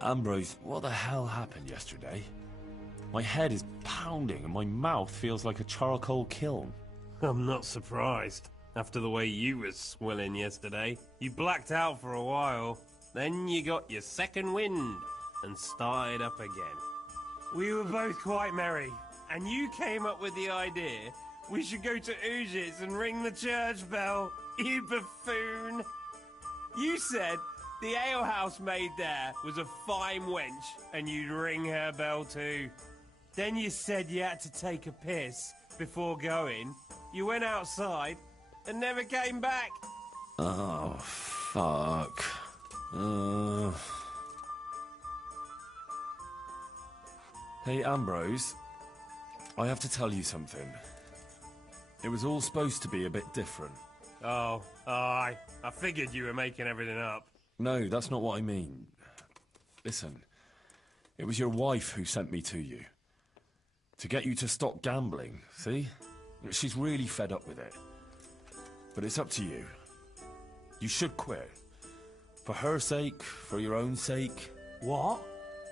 Ambrose, what the hell happened yesterday? My head is pounding and my mouth feels like a charcoal kiln. I'm not surprised. After the way you was swilling yesterday. You blacked out for a while. Then you got your second wind and started up again. We were both quite merry, and you came up with the idea we should go to Ujit's and ring the church bell. You buffoon! You said the alehouse maid there was a fine wench, and you'd ring her bell too. Then you said you had to take a piss before going. You went outside and never came back. Oh, fuck. Hey, Ambrose, I have to tell you something. It was all supposed to be a bit different. Oh, I figured you were making everything up. No, that's not what I mean. Listen, it was your wife who sent me to you. To get you to stop gambling, see? She's really fed up with it. But it's up to you. You should quit. For her sake, for your own sake. What?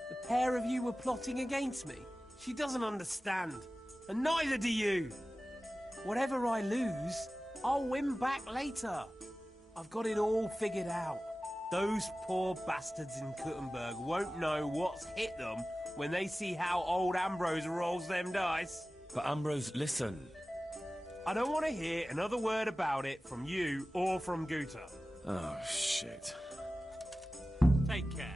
The pair of you were plotting against me? She doesn't understand. And neither do you. Whatever I lose, I'll win back later. I've got it all figured out. Those poor bastards in Kuttenberg won't know what's hit them when they see how old Ambrose rolls them dice. But Ambrose, listen. I don't want to hear another word about it from you or from Guta. Oh, shit. Take care.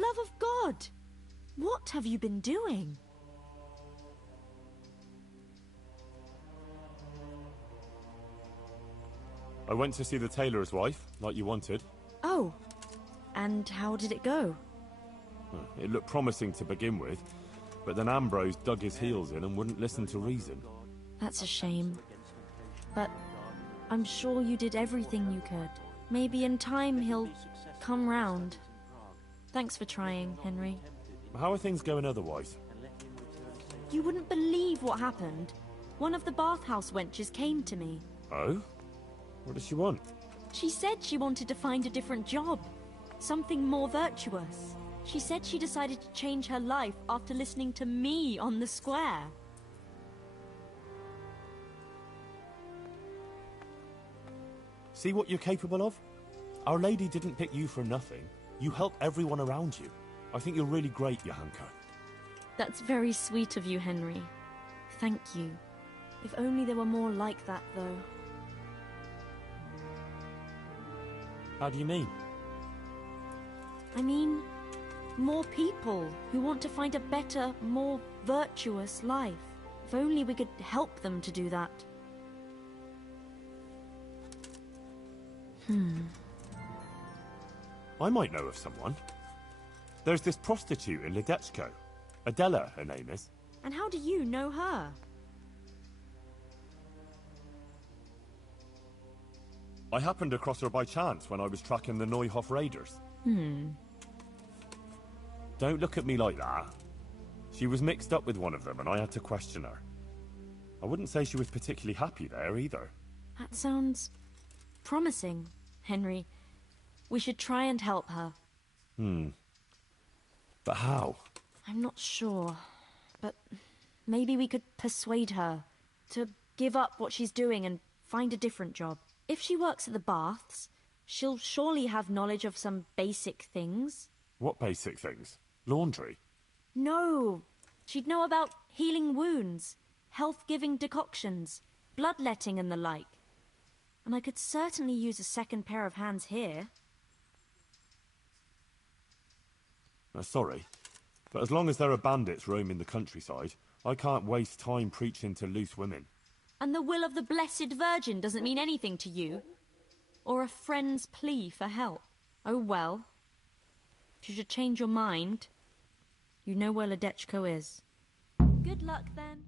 love of God! What have you been doing? I went to see the tailor's wife, like you wanted. Oh, and how did it go? It looked promising to begin with, but then Ambrose dug his heels in and wouldn't listen to reason. That's a shame. But I'm sure you did everything you could. Maybe in time he'll come round. Thanks for trying, Henry. How are things going otherwise? You wouldn't believe what happened. One of the bathhouse wenches came to me. Oh? What does she want? She said she wanted to find a different job. Something more virtuous. She said she decided to change her life after listening to me on the square. See what you're capable of? Our Lady didn't pick you for nothing. You help everyone around you. I think you're really great, Johanka. That's very sweet of you, Henry. Thank you. If only there were more like that, though. How do you mean? I mean, more people who want to find a better, more virtuous life. If only we could help them to do that. I might know of someone. There's this prostitute in Ledechko. Adela, her name is. And how do you know her? I happened across her by chance when I was tracking the Neuhof raiders. Don't look at me like that. She was mixed up with one of them and I had to question her. I wouldn't say she was particularly happy there either. That sounds promising, Henry. We should try and help her. But how? I'm not sure, but maybe we could persuade her to give up what she's doing and find a different job. If she works at the baths, she'll surely have knowledge of some basic things. What basic things? Laundry? No, she'd know about healing wounds, health-giving decoctions, bloodletting and the like. And I could certainly use a second pair of hands here. Sorry, but as long as there are bandits roaming the countryside, I can't waste time preaching to loose women. And the will of the Blessed Virgin doesn't mean anything to you? Or a friend's plea for help? Oh well. If you should change your mind, you know where Ledechko is. Good luck then.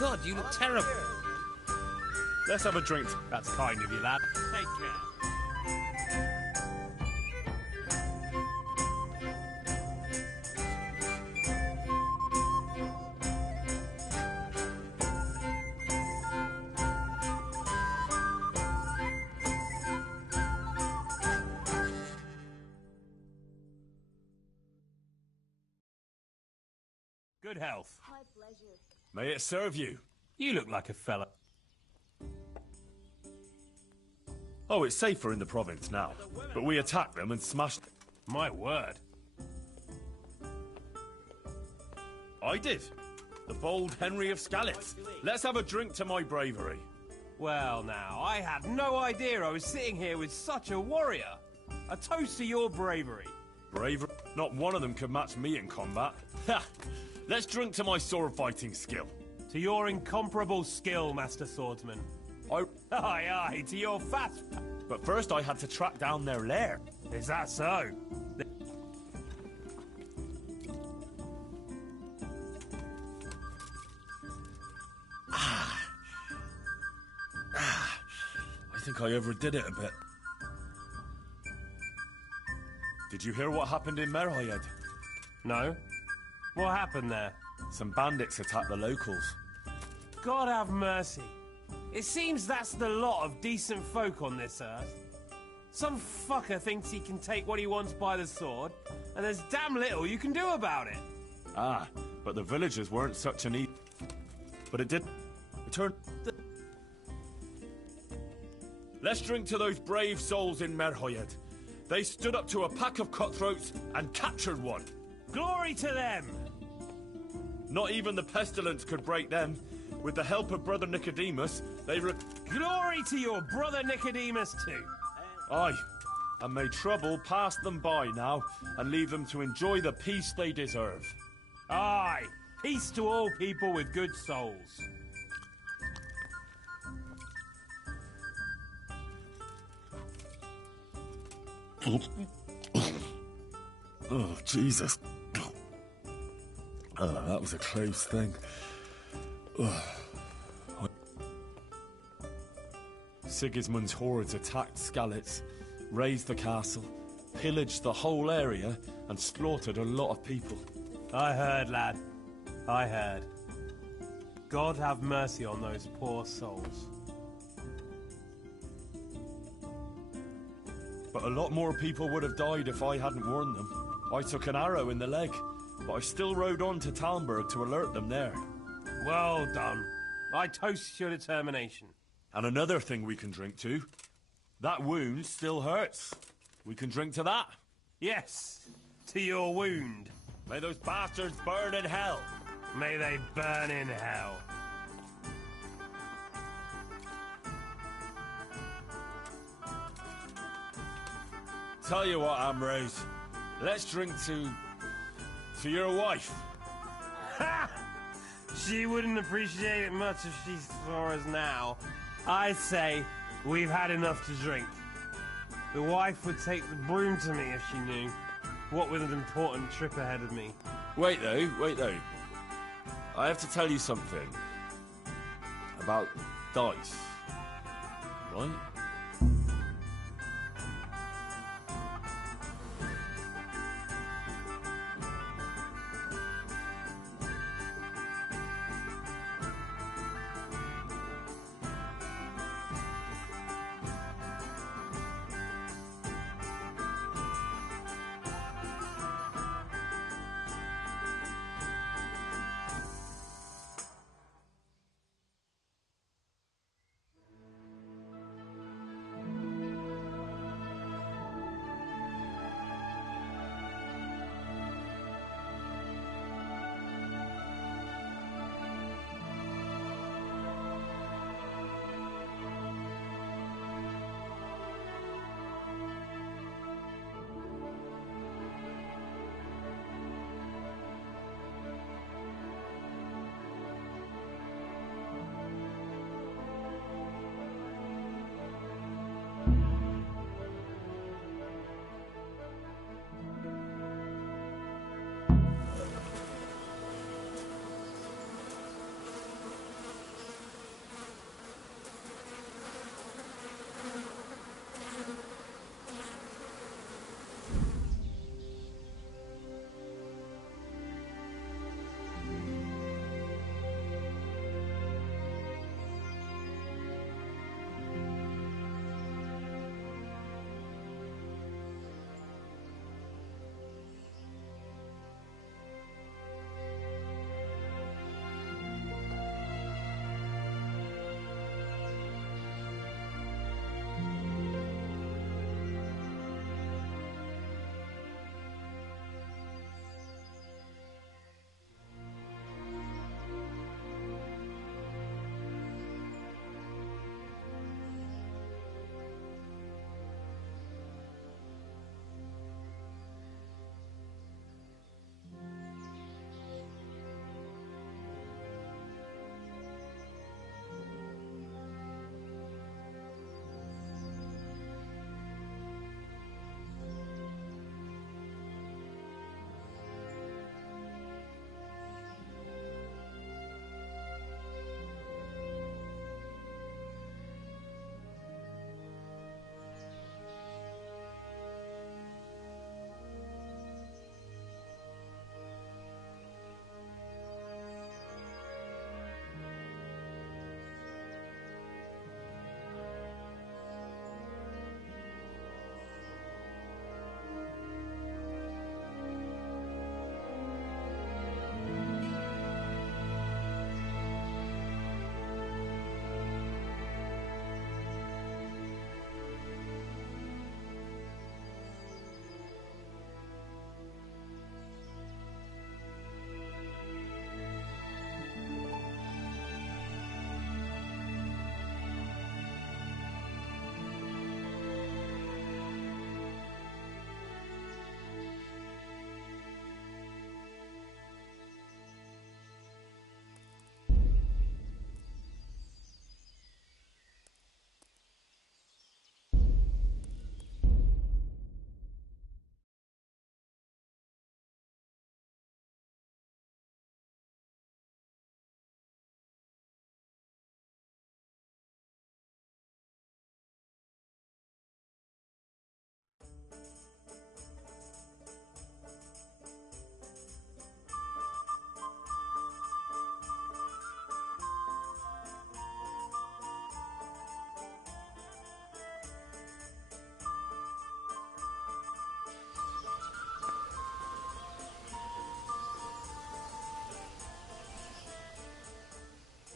God, you look terrible. Let's have a drink. That's kind of you, lad. Take care. Good health. My pleasure. May it serve you. You look like a fella. Oh, it's safer in the province now. But we attacked them and smashed... My word. I did. The bold Henry of Skalitz. Let's have a drink to my bravery. Well, now, I had no idea I was sitting here with such a warrior. A toast to your bravery. Bravery? Not one of them could match me in combat. Ha! Let's drink to my sword-fighting skill. To your incomparable skill, Master Swordsman. Aye, aye, to your fast... But first I had to track down their lair. Is that so? I think I overdid it a bit. Did you hear what happened in Merhayed? No. What happened there? Some bandits attacked the locals. God have mercy. It seems that's the lot of decent folk on this earth. Some fucker thinks he can take what he wants by the sword, and there's damn little you can do about it. Ah, but the villagers weren't such an But it did... It turned... Let's drink to those brave souls in Merhayed. They stood up to a pack of cutthroats and captured one. Glory to them! Not even the pestilence could break them. With the help of Brother Nicodemus, they Glory to your brother Nicodemus too! Aye, and may trouble pass them by now, and leave them to enjoy the peace they deserve. Aye, peace to all people with good souls. Oh, Jesus. Oh, that was a close thing. Sigismund's hordes attacked Skalitz, razed the castle, pillaged the whole area, and slaughtered a lot of people. I heard, lad. I heard. God have mercy on those poor souls. But a lot more people would have died if I hadn't warned them. I took an arrow in the leg, but I still rode on to Talmberg to alert them there. Well done. I toast your determination. And another thing we can drink to. That wound still hurts. We can drink to that. Yes, to your wound. May those bastards burn in hell. May they burn in hell. Tell you what, Ambrose. Let's drink to your wife. Ha! She wouldn't appreciate it much if she saw us now. I say we've had enough to drink. The wife would take the broom to me if she knew. What with an important trip ahead of me. Wait though. I have to tell you something. About dice. Right?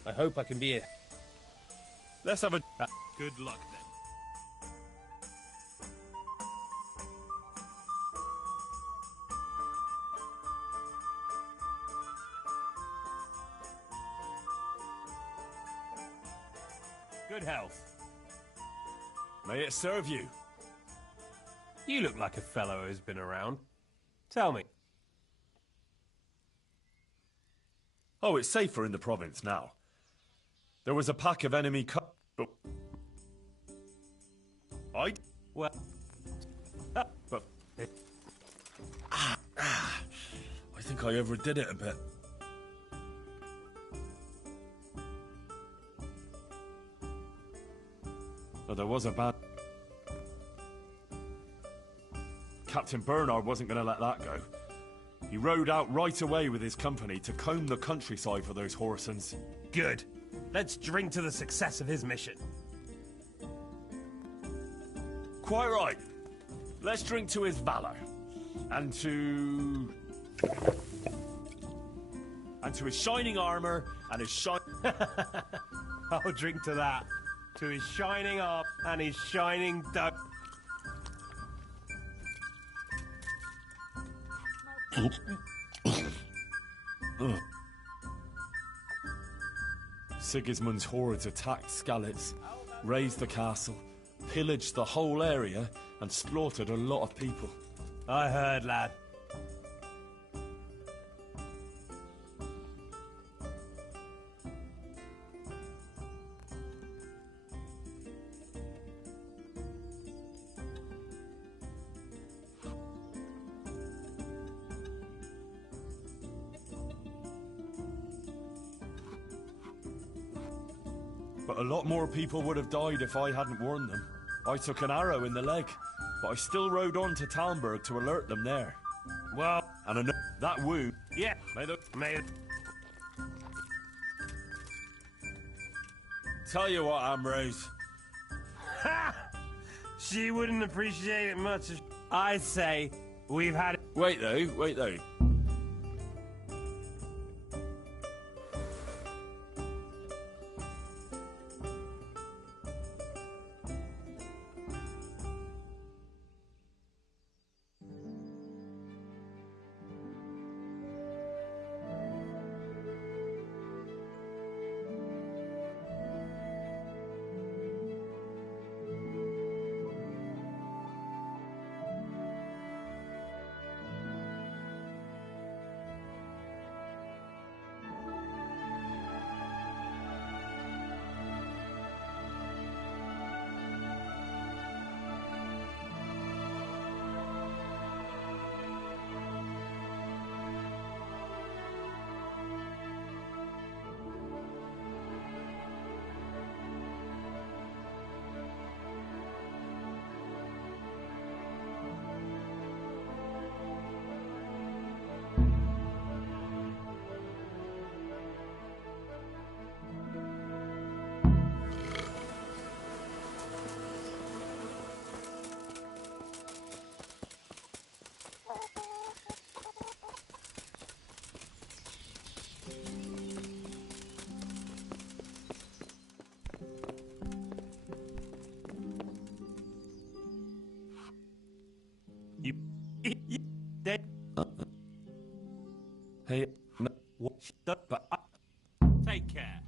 I hope I can be here. Let's have a... Good luck, then. Good health. May it serve you. You look like a fellow who's been around. Tell me. Oh, it's safer in the province now. There was a pack of enemy but... Well... But... I think I overdid it a bit. Oh, there was a bad... Captain Bernard wasn't going to let that go. He rode out right away with his company to comb the countryside for those Horsons. Good. Let's drink to the success of his mission. Quite right. Let's drink to his valor. And to his shining armor and his I'll drink to that. To his shining arm and his shining duck. Sigismund's hordes attacked Skalitz, razed the castle, pillaged the whole area, and slaughtered a lot of people. I heard, lad. But a lot more people would have died if I hadn't warned them. I took an arrow in the leg, but I still rode on to Talmberg to alert them there. Well, and that wound... Yeah, may it... Tell you what, Ambrose. Ha! She wouldn't appreciate it much if... I say, we've had... Wait though. Hey, no, what the... Take care.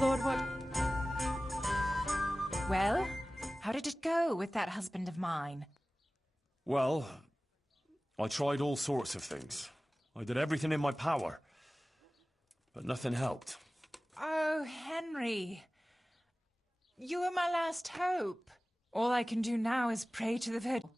Lord, what... Well, how did it go with that husband of mine? Well, I tried all sorts of things. I did everything in my power. But nothing helped. Oh, Henry. You were my last hope. All I can do now is pray to the Virgin.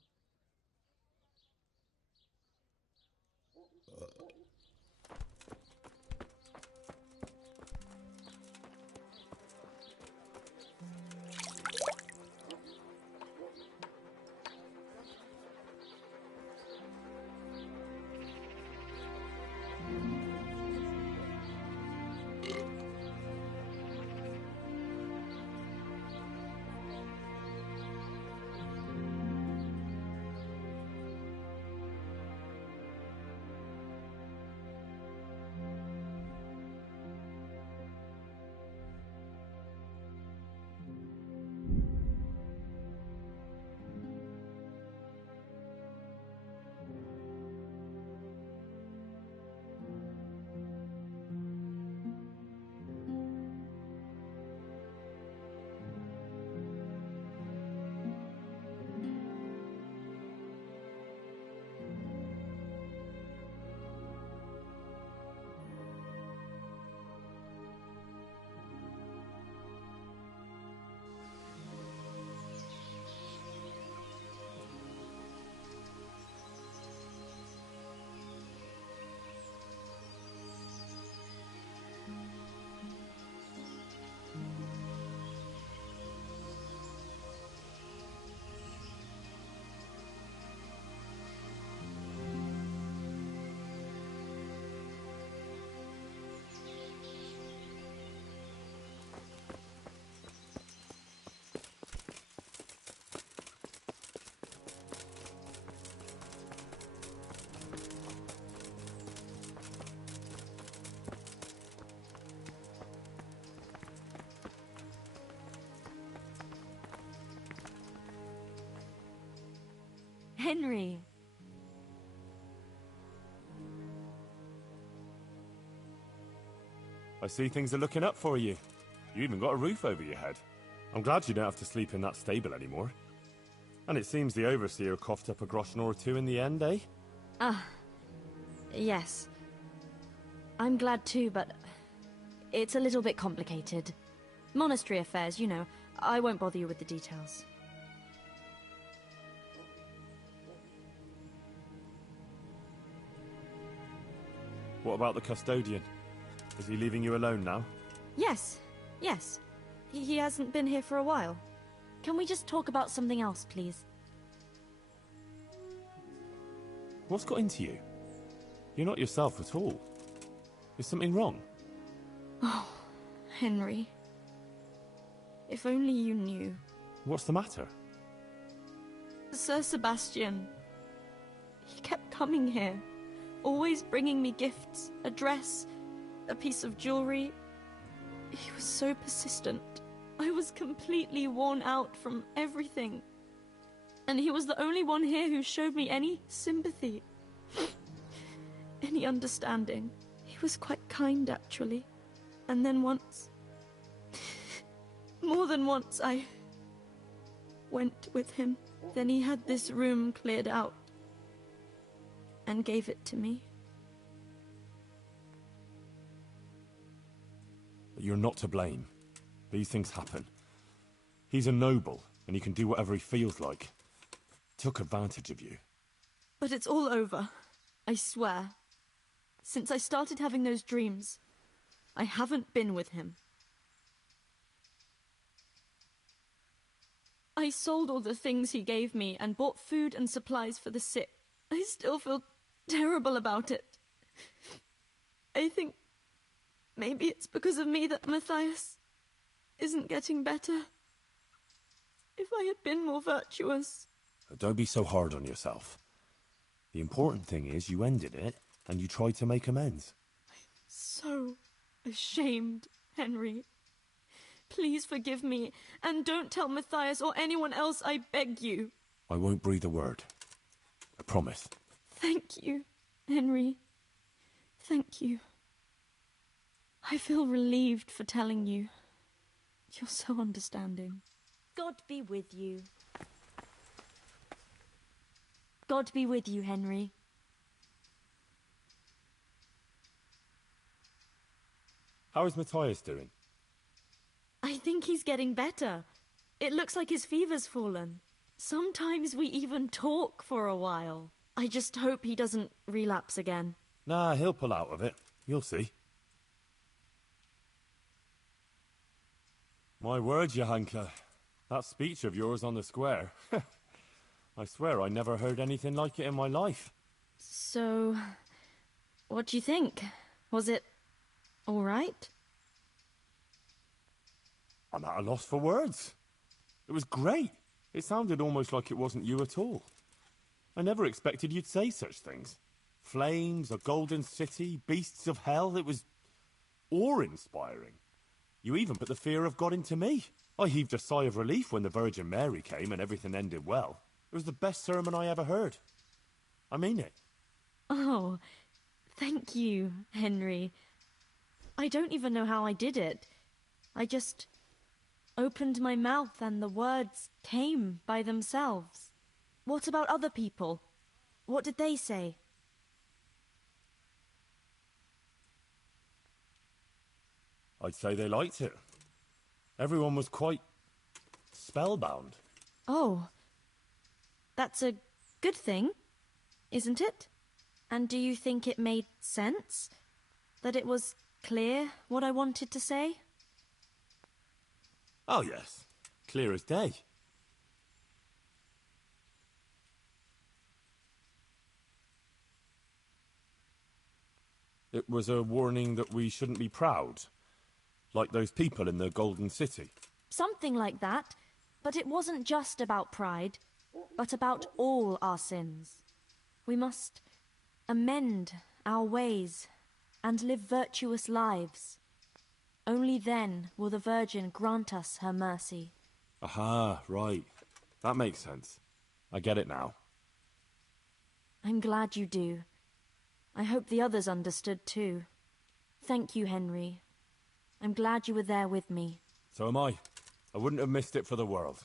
Henry. I see things are looking up for you. You even got a roof over your head. I'm glad you don't have to sleep in that stable anymore. And it seems the overseer coughed up a groschen or two in the end, eh? Yes. I'm glad too, but it's a little bit complicated. Monastery affairs, you know. I won't bother you with the details. What about the custodian? Is he leaving you alone now? Yes. He hasn't been here for a while. Can we just talk about something else, please? What's got into you? You're not yourself at all. Is something wrong? Oh, Henry. If only you knew. What's the matter? Sir Sebastian. He kept coming here. Always bringing me gifts, a dress, a piece of jewelry. He was so persistent. I was completely worn out from everything. And he was the only one here who showed me any sympathy. Any understanding. He was quite kind, actually. And then once... more than once, I went with him. Then he had this room cleared out. And gave it to me. But you're not to blame. These things happen. He's a noble, and he can do whatever he feels like. Took advantage of you. But it's all over. I swear. Since I started having those dreams, I haven't been with him. I sold all the things he gave me and bought food and supplies for the sick. I still feel terrible about it. I think maybe it's because of me that Matthias isn't getting better. If I had been more virtuous... Don't be so hard on yourself. The important thing is you ended it, and you tried to make amends. I'm so ashamed, Henry. Please forgive me, and don't tell Matthias or anyone else, I beg you. I won't breathe a word. I promise. Thank you, Henry. Thank you. I feel relieved for telling you. You're so understanding. God be with you. God be with you, Henry. How is Matthias doing? I think he's getting better. It looks like his fever's fallen. Sometimes we even talk for a while. I just hope he doesn't relapse again. Nah, he'll pull out of it. You'll see. My word, Johanka. That speech of yours on the square. I swear I never heard anything like it in my life. So, what do you think? Was it all right? I'm at a loss for words. It was great. It sounded almost like it wasn't you at all. I never expected you'd say such things. Flames, a golden city, beasts of hell. It was awe-inspiring. You even put the fear of God into me. I heaved a sigh of relief when the Virgin Mary came and everything ended well. It was the best sermon I ever heard. I mean it. Oh, thank you, Henry. I don't even know how I did it. I just opened my mouth and the words came by themselves. What about other people? What did they say? I'd say they liked it. Everyone was quite spellbound. Oh, that's a good thing, isn't it? And do you think it made sense? That it was clear what I wanted to say? Oh, yes. Clear as day. It was a warning that we shouldn't be proud. Like those people in the Golden City. Something like that. But it wasn't just about pride, but about all our sins. We must amend our ways and live virtuous lives. Only then will the Virgin grant us her mercy. Aha, right. That makes sense. I get it now. I'm glad you do. I hope the others understood too. Thank you, Henry. I'm glad you were there with me. So am I. I wouldn't have missed it for the world.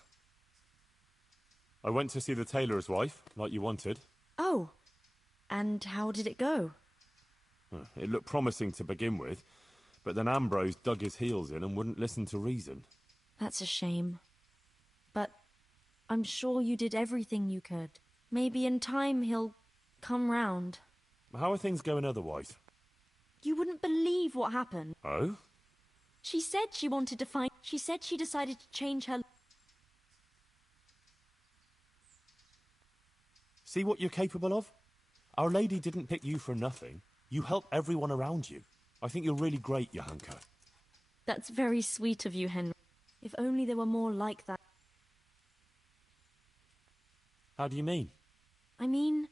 I went to see the tailor's wife, like you wanted. Oh, and how did it go? It looked promising to begin with, but then Ambrose dug his heels in and wouldn't listen to reason. That's a shame. But I'm sure you did everything you could. Maybe in time he'll come round. How are things going otherwise? You wouldn't believe what happened. Oh? She said she wanted to find... She said she decided to change her... See what you're capable of? Our Lady didn't pick you for nothing. You help everyone around you. I think you're really great, Johanka. That's very sweet of you, Henry. If only there were more like that. How do you mean? I mean,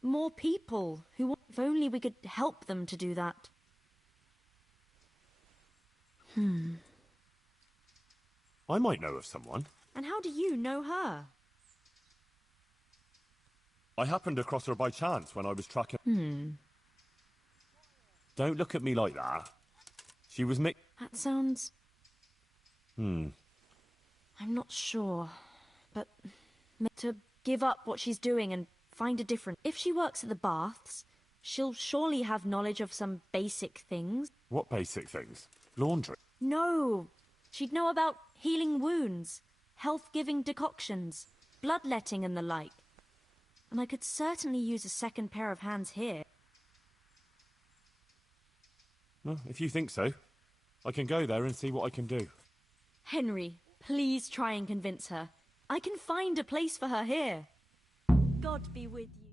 more people who... If only we could help them to do that. I might know of someone. And how do you know her? I happened across her by chance when I was tracking... Don't look at me like that. She was That sounds... I'm not sure. But... To give up what she's doing and find a different... If she works at the baths, she'll surely have knowledge of some basic things. What basic things? Laundry? No! She'd know about healing wounds, health-giving decoctions, bloodletting and the like. And I could certainly use a second pair of hands here. Well, if you think so, I can go there and see what I can do. Henry, please try and convince her. I can find a place for her here. God be with you.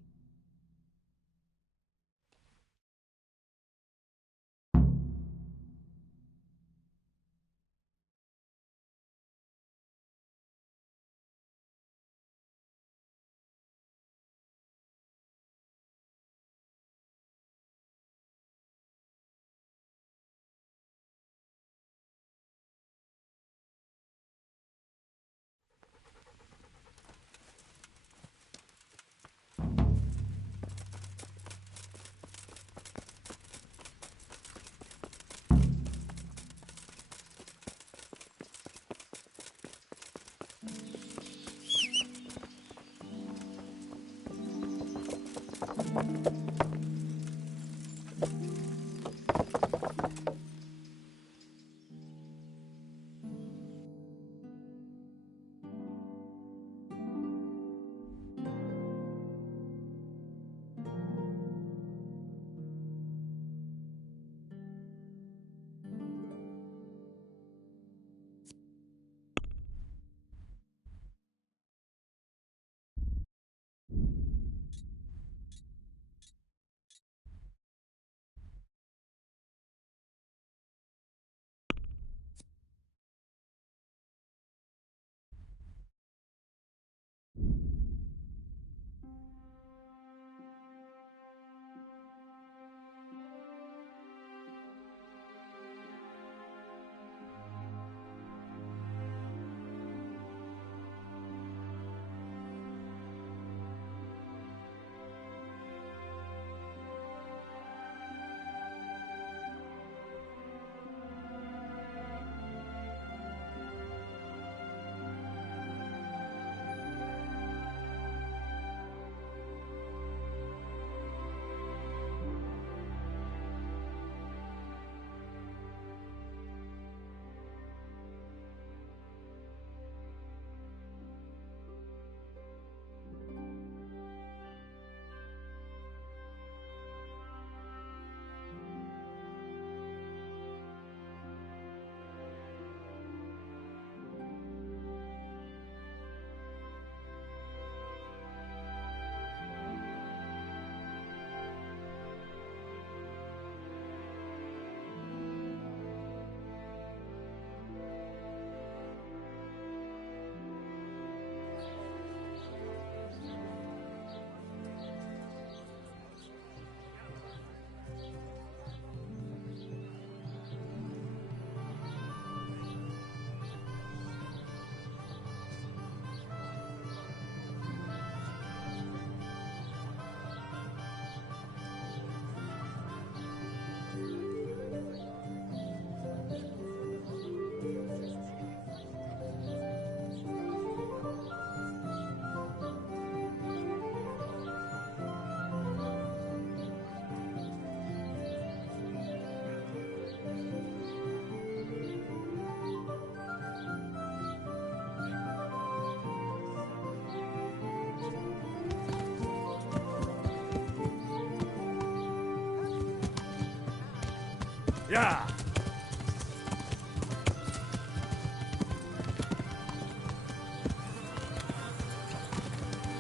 Yeah!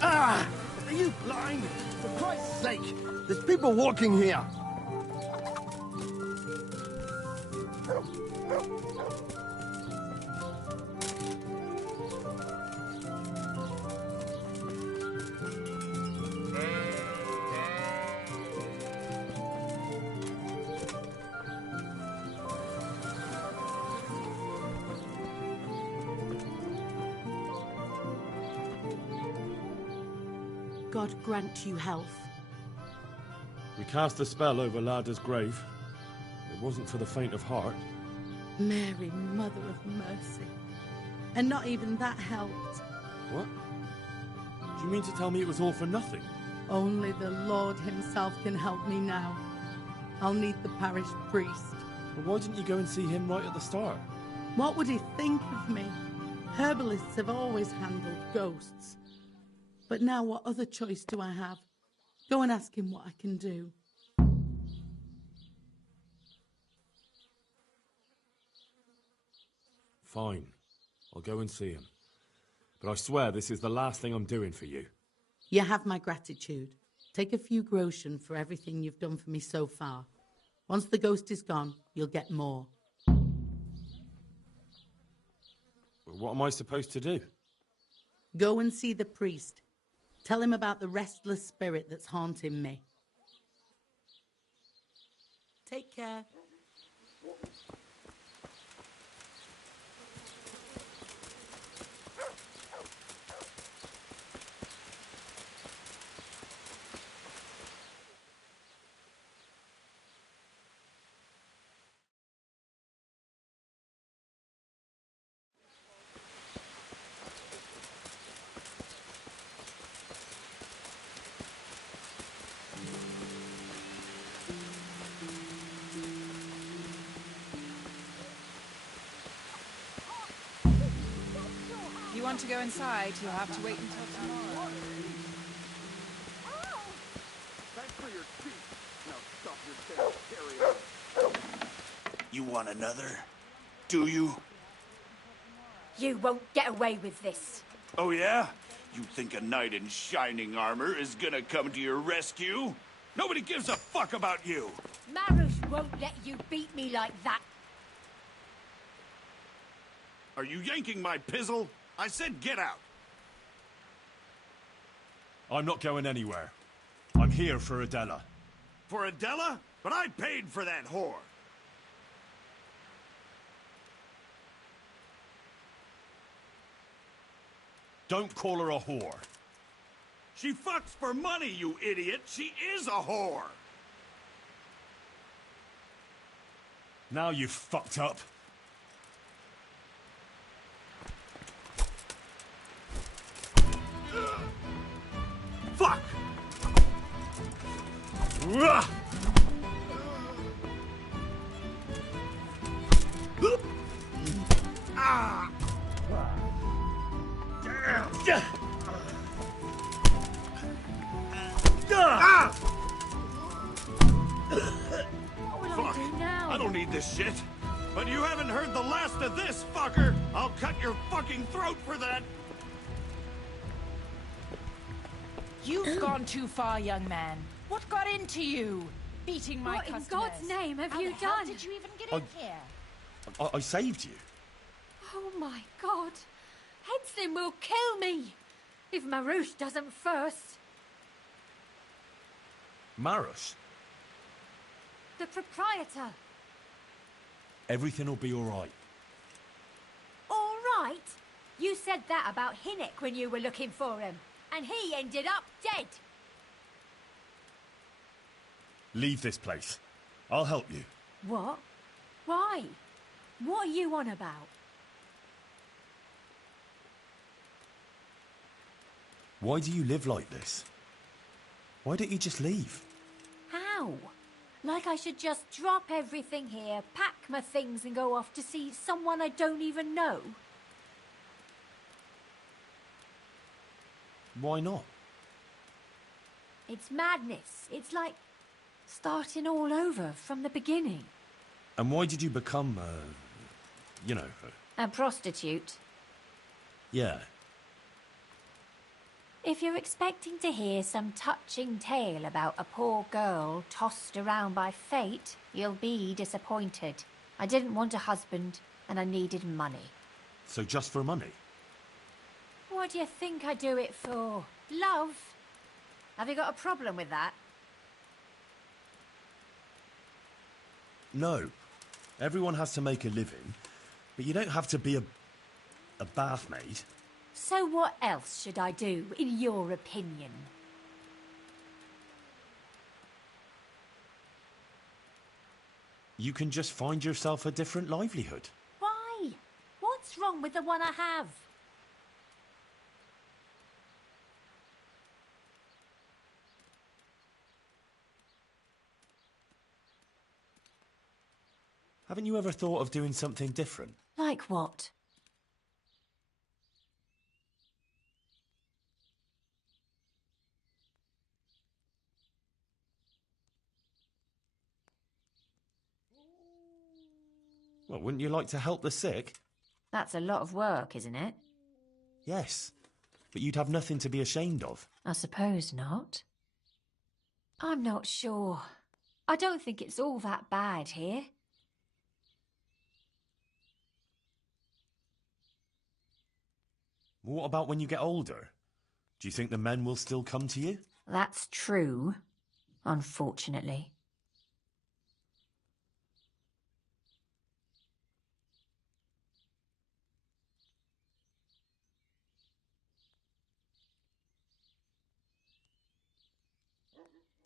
Ah! Are you blind? For Christ's sake! There's people walking here! God grant you health. We cast a spell over Lada's grave. It wasn't for the faint of heart. Mary, Mother of Mercy. And not even that helped. What? Do you mean to tell me it was all for nothing? Only the Lord himself can help me now. I'll need the parish priest. But why didn't you go and see him right at the start? What would he think of me? Herbalists have always handled ghosts. But now what other choice do I have? Go and ask him what I can do. Fine. I'll go and see him. But I swear this is the last thing I'm doing for you. You have my gratitude. Take a few groschen for everything you've done for me so far. Once the ghost is gone, you'll get more. What am I supposed to do? Go and see the priest. Tell him about the restless spirit that's haunting me. Take care. If you want to go inside, you'll have to wait until tomorrow. Thanks for your teeth. Now stop your tail, carry on. You want another? Do you? You won't get away with this. Oh, yeah? You think a knight in shining armor is gonna come to your rescue? Nobody gives a fuck about you! Marush won't let you beat me like that. Are you yanking my pizzle? I said get out! I'm not going anywhere. I'm here for Adela. For Adela? But I paid for that whore! Don't call her a whore. She fucks for money, you idiot! She is a whore! Now you've fucked up. Fuck! Ah! Damn! Ah! Fuck! I don't need this shit. But you haven't heard the last of this, fucker! I'll cut your fucking throat for that! You've gone too far, young man. What got into you? Beating my customers. What in God's name have you How done? did you even get in here? I saved you. Oh my God. Henslin will kill me if Marush doesn't first. Marush? The proprietor. Everything will be all right. All right? You said that about Hinnick when you were looking for him, and he ended up dead. Leave this place. I'll help you. What? Why? What are you on about? Why do you live like this? Why don't you just leave? How? Like I should just drop everything here, pack my things and go off to see someone I don't even know? Why not? It's madness. It's like starting all over from the beginning. And why did you become, you know... A prostitute? Yeah. If you're expecting to hear some touching tale about a poor girl tossed around by fate, you'll be disappointed. I didn't want a husband, and I needed money. So just for money? What do you think I do it for? Love? Have you got a problem with that? No. Everyone has to make a living, but you don't have to be a bath maid. So what else should I do, in your opinion? You can just find yourself a different livelihood. Why? What's wrong with the one I have? Haven't you ever thought of doing something different? Like what? Well, wouldn't you like to help the sick? That's a lot of work, isn't it? Yes, but you'd have nothing to be ashamed of. I suppose not. I'm not sure. I don't think it's all that bad here. What about when you get older? Do you think the men will still come to you? That's true, unfortunately.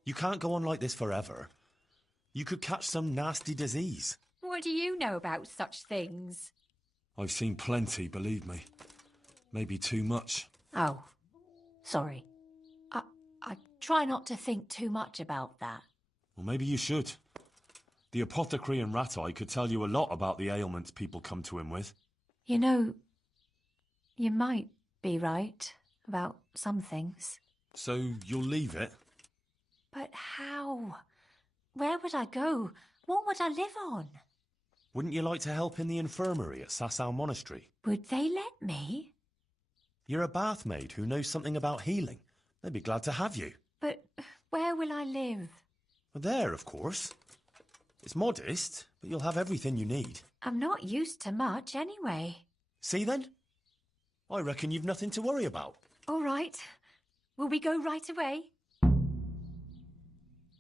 You can't go on like this forever. You could catch some nasty disease. What do you know about such things? I've seen plenty, believe me. Maybe too much. Oh, sorry. I try not to think too much about that. Well, maybe you should. The apothecary in Rat-Eye could tell you a lot about the ailments people come to him with. You know, you might be right about some things. So you'll leave it? But how? Where would I go? What would I live on? Wouldn't you like to help in the infirmary at Sasau Monastery? Would they let me? You're a bath maid who knows something about healing. They'd be glad to have you. But where will I live? Well, there, of course. It's modest, but you'll have everything you need. I'm not used to much anyway. See then? I reckon you've nothing to worry about. All right. Will we go right away?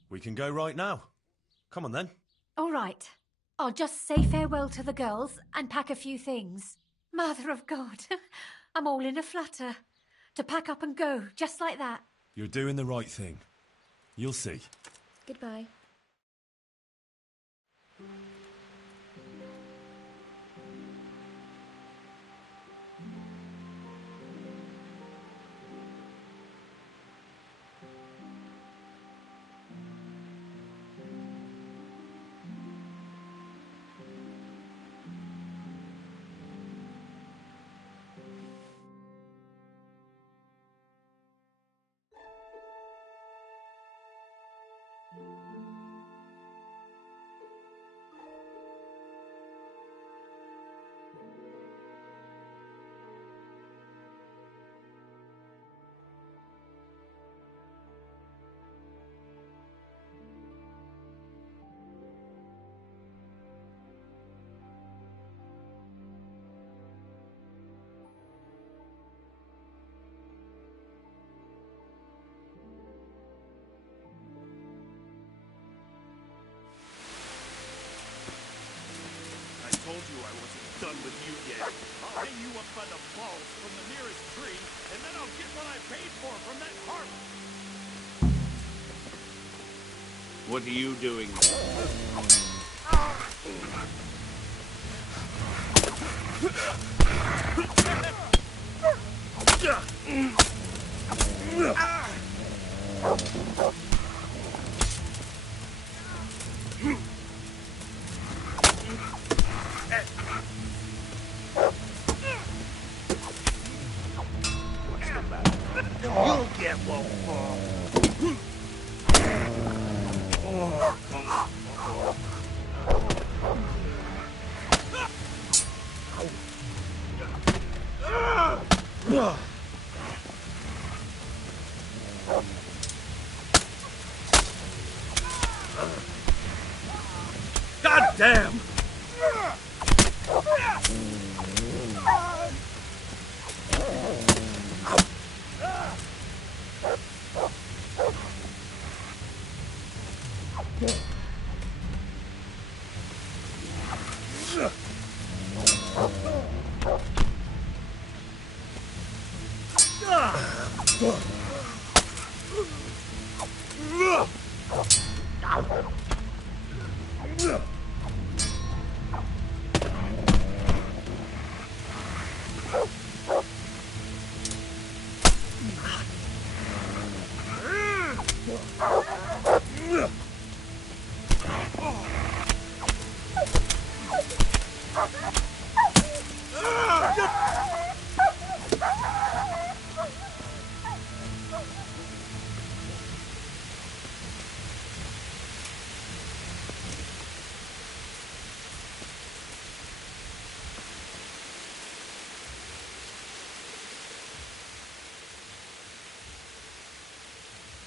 We can go right now. Come on then. All right. I'll just say farewell to the girls and pack a few things. Mother of God, I'm all in a flutter. To pack up and go, just like that. You're doing the right thing. You'll see. Goodbye. I told you I wasn't done with you yet. I'll hang you up by the balls from the nearest tree, and then I'll get what I paid for from that harp. What are you doing You'll get one for. Damn!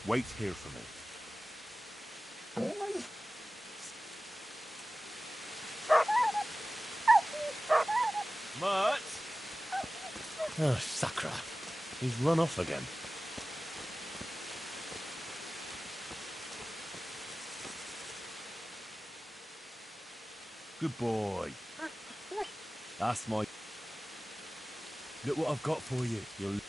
Wait here for me. Mutt? Oh, Sakra. He's run off again. Good boy. That's my... Look what I've got for you. You'll...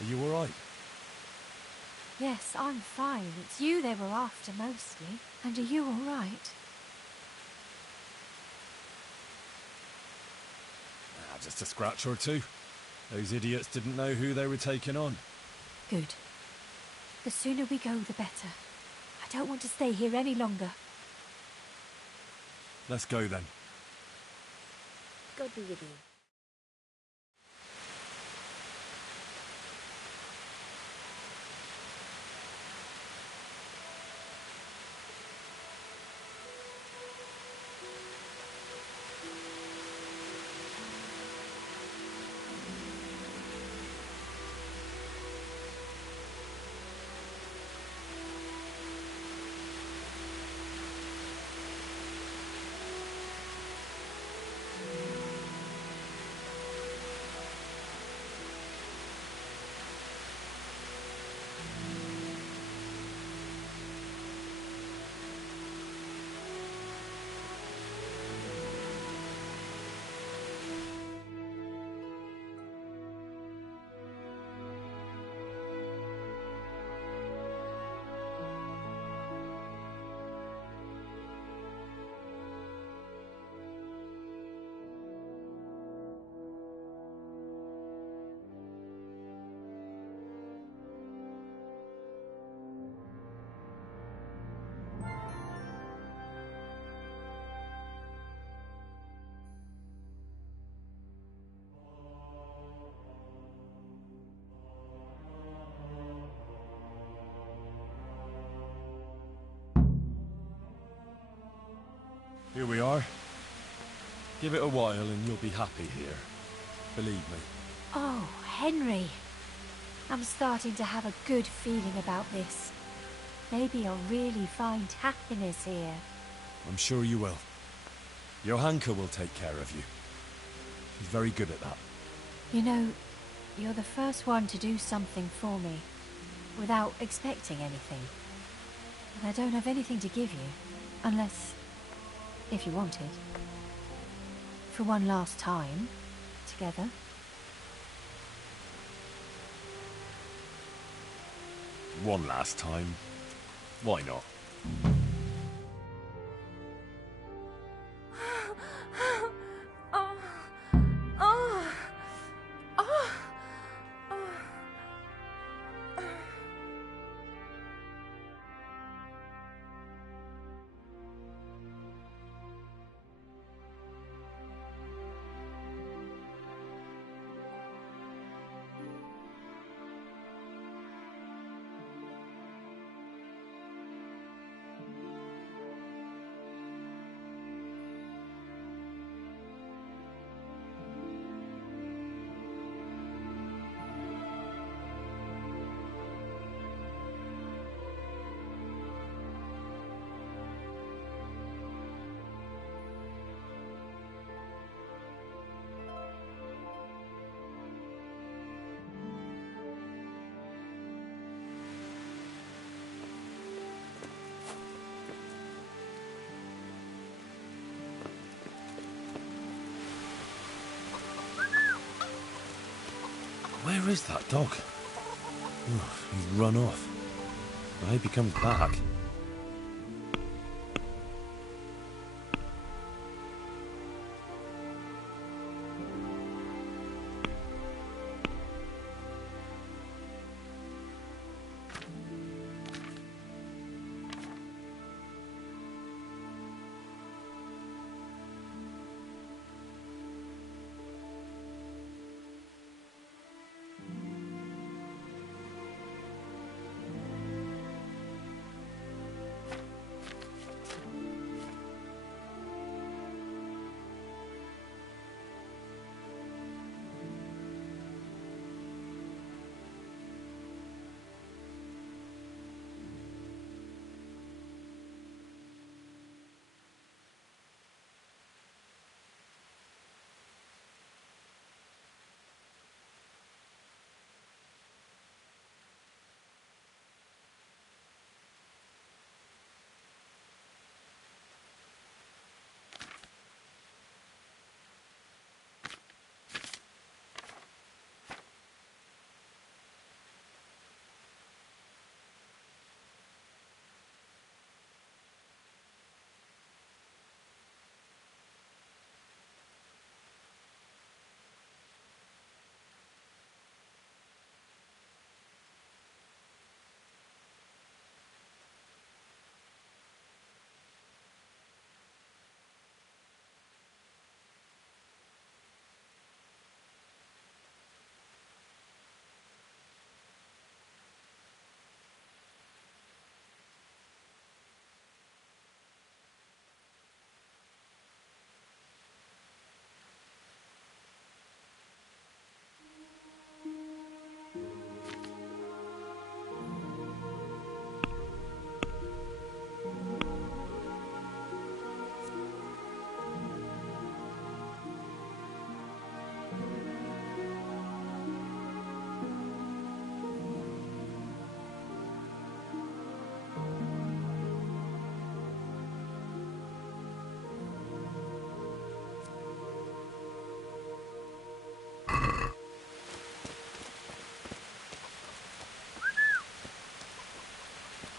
Are you all right? Yes, I'm fine. It's you they were after mostly. And are you all right? Just a scratch or two. Those idiots didn't know who they were taking on. Good. The sooner we go, the better. I don't want to stay here any longer. Let's go then. God be with you. Here we are. Give it a while and you'll be happy here. Believe me. Oh, Henry. I'm starting to have a good feeling about this. Maybe I'll really find happiness here. I'm sure you will. Johanka will take care of you. She's very good at that. You know, you're the first one to do something for me, without expecting anything. And I don't have anything to give you, unless, if you wanted. For one last time, together. One last time. Why not? Where is that dog? Oh, he's run off. I hope he comes back.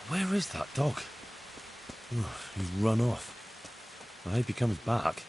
Where is that dog? Oh, he's run off. I hope he comes back.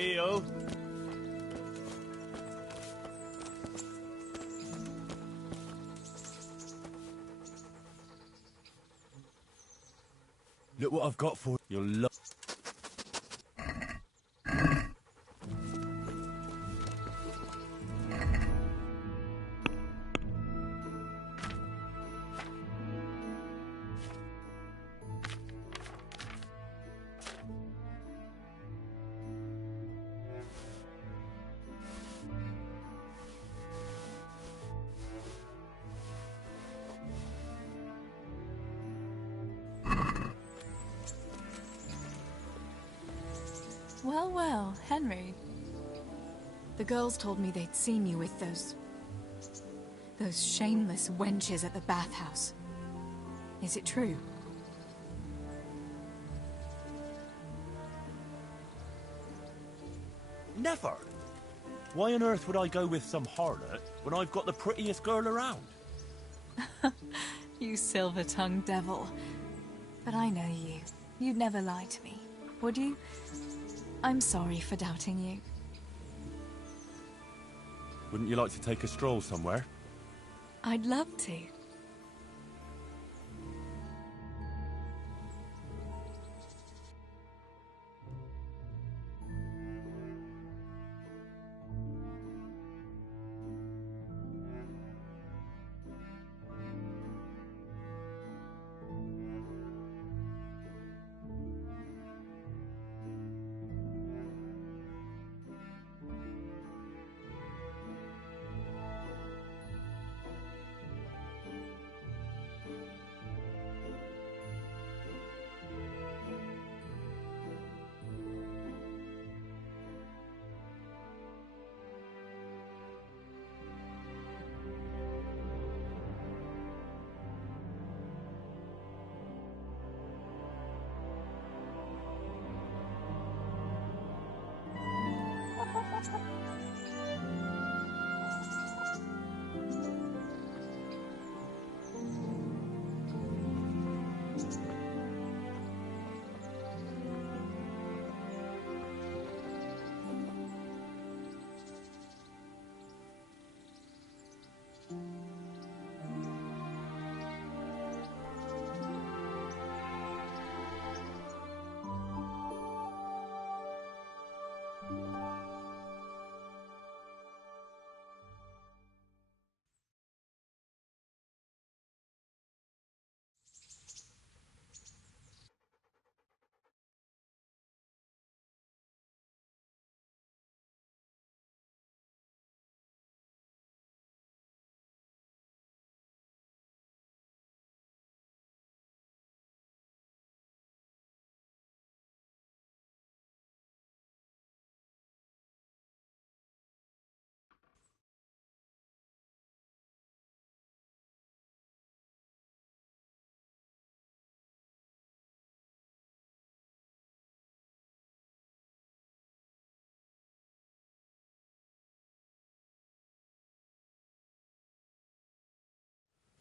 heel. Look what I've got for you. You'll love. Well, well, Henry. The girls told me they'd seen you with those shameless wenches at the bathhouse. Is it true? Never. Why on earth would I go with some harlot when I've got the prettiest girl around? You silver-tongued devil. But I know you. You'd never lie to me, would you? I'm sorry for doubting you. Wouldn't you like to take a stroll somewhere? I'd love to.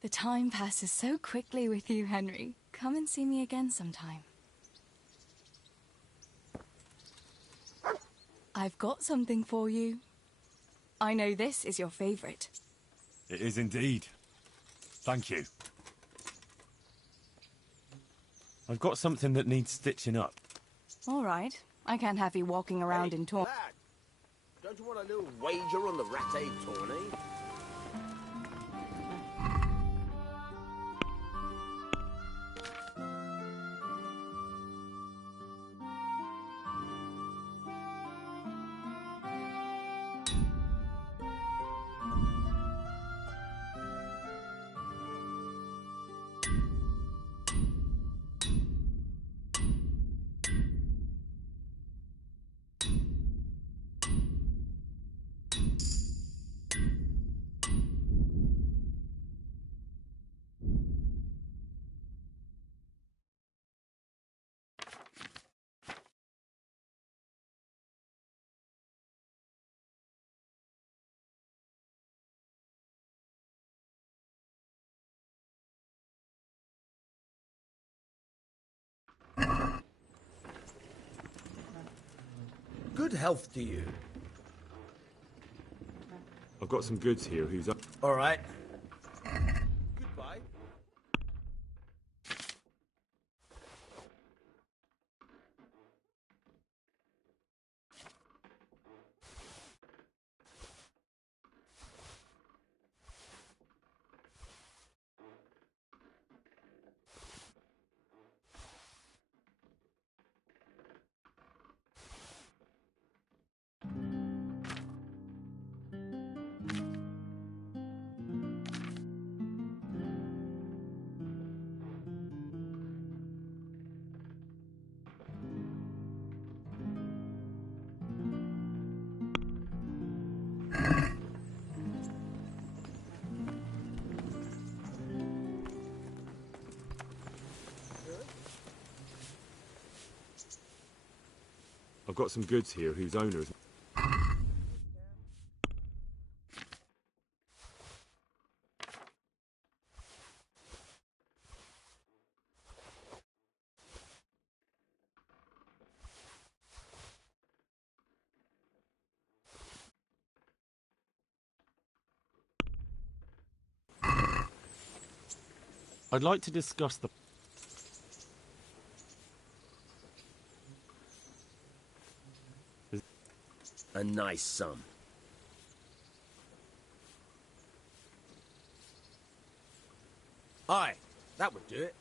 The time passes so quickly with you, Henry. Come and see me again sometime. I've got something for you. I know this is your favorite. It is indeed. Thank you. I've got something that needs stitching up. All right. I can't have you walking around in torn. Lad, don't you want a little wager on the rat-egg tourney? good health to you. I've got some goods here who's up. All right. Goodbye. I've got some goods here whose owners. I'd like to discuss the... A nice sum. Aye, that would do it.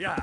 Yeah.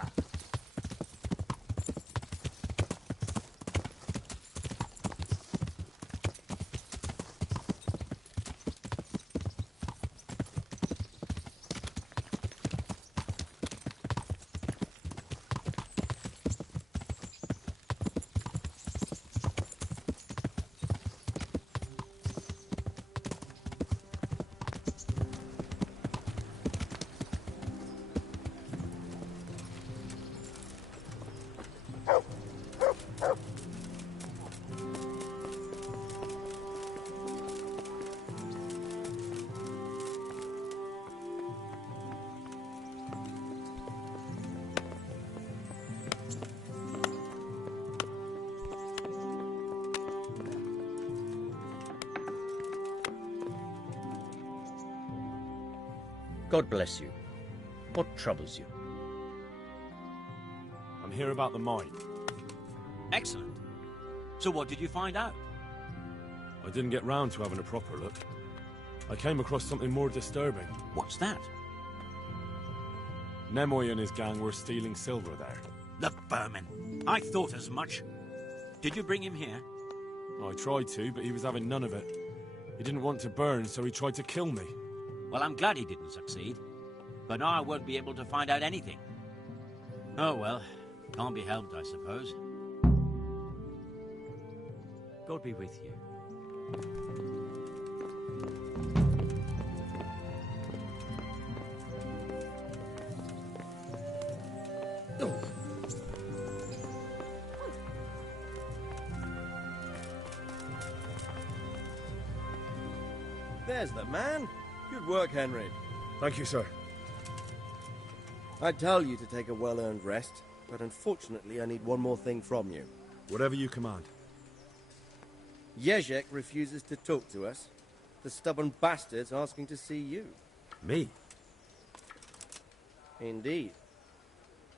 God bless you. What troubles you? I'm here about the mine. Excellent. So what did you find out? I didn't get round to having a proper look. I came across something more disturbing. What's that? Nemoy and his gang were stealing silver there. The vermin. I thought as much. Did you bring him here? I tried to, but he was having none of it. He didn't want to burn, so he tried to kill me. Well, I'm glad he didn't succeed. But now I won't be able to find out anything. Oh well, can't be helped, I suppose. God be with you. There's the man. Good work, Henry. Thank you, sir. I tell you to take a well-earned rest, but unfortunately I need one more thing from you. Whatever you command. Jezek refuses to talk to us. The stubborn bastard's asking to see you. Me? Indeed.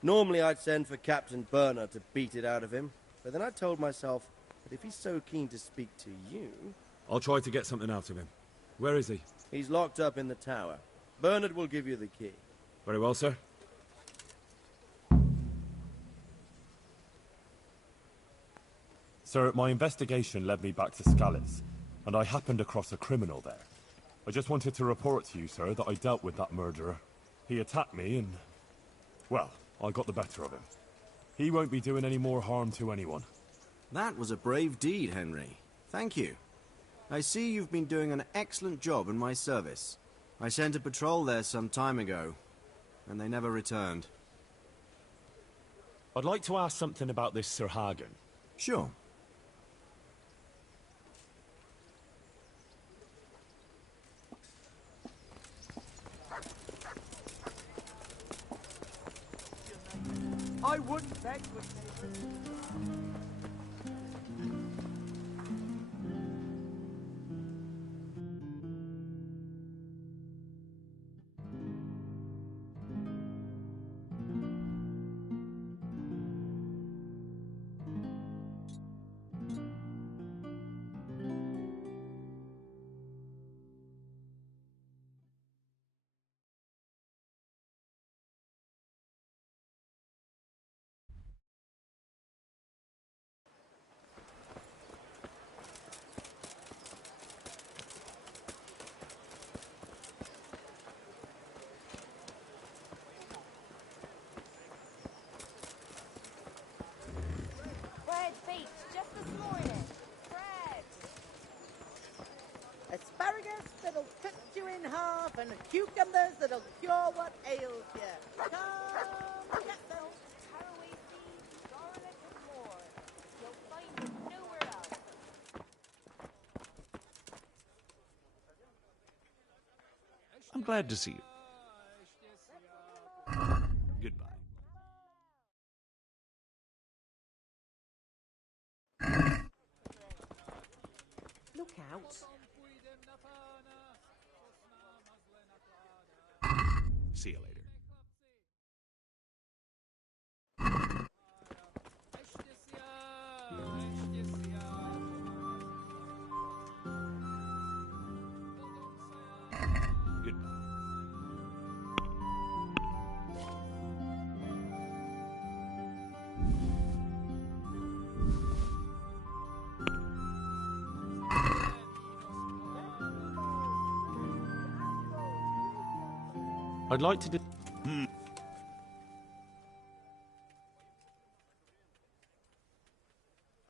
Normally I'd send for Captain Burner to beat it out of him, but then I told myself that if he's so keen to speak to you... I'll try to get something out of him. Where is he? He's locked up in the tower. Bernard will give you the key. Very well, sir. Sir, my investigation led me back to Skalitz, and I happened across a criminal there. I just wanted to report to you, sir, that I dealt with that murderer. He attacked me and... well, I got the better of him. He won't be doing any more harm to anyone. That was a brave deed, Henry. Thank you. I see you've been doing an excellent job in my service. I sent a patrol there some time ago, and they never returned. I'd like to ask something about this Sir Hagen. Sure. I wouldn't beg with Asparagus that'll cut you in half, and cucumbers that'll cure what ails you. Come, get them. Caraway seeds, garlic, and more. You'll find it nowhere else. I'm glad to see you. Goodbye. Look out. See you later. Goodbye. I'd like to do...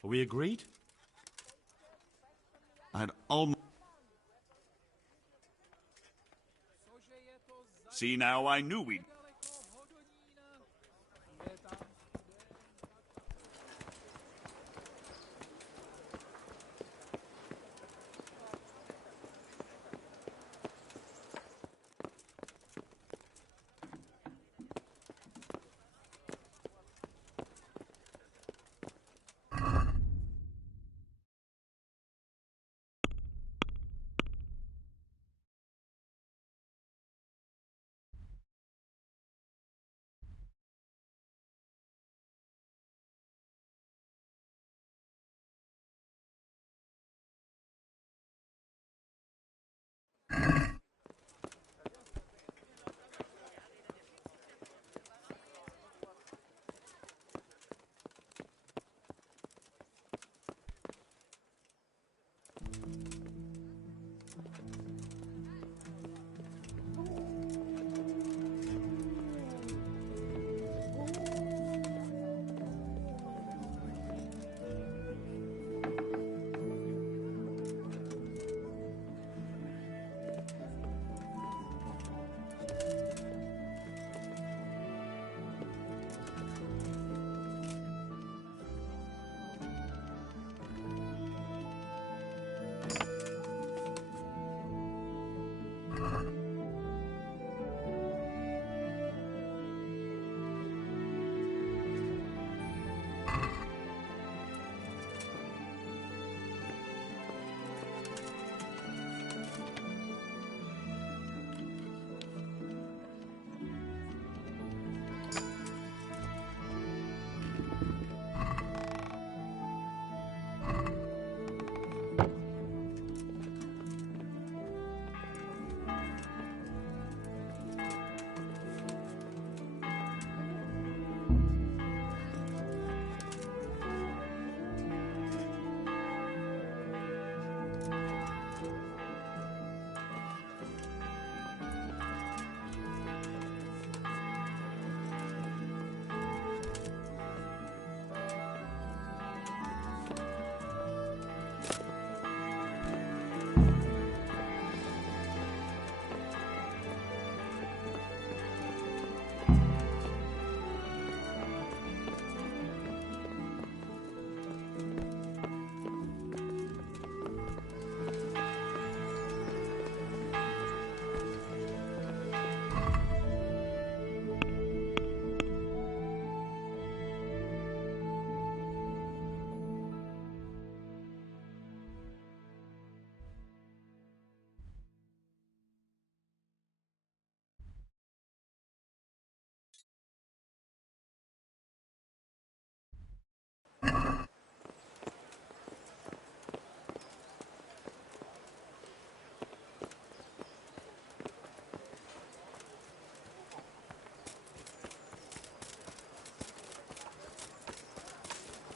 Are we agreed? I'd almost... See, now I knew we'd...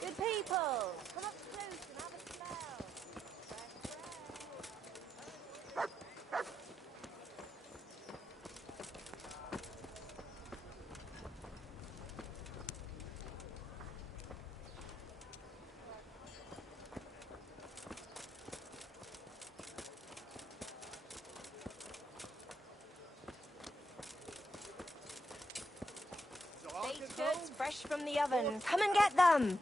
Good people, come up close and have a smell. Baked goods fresh from the oven. Come and get them.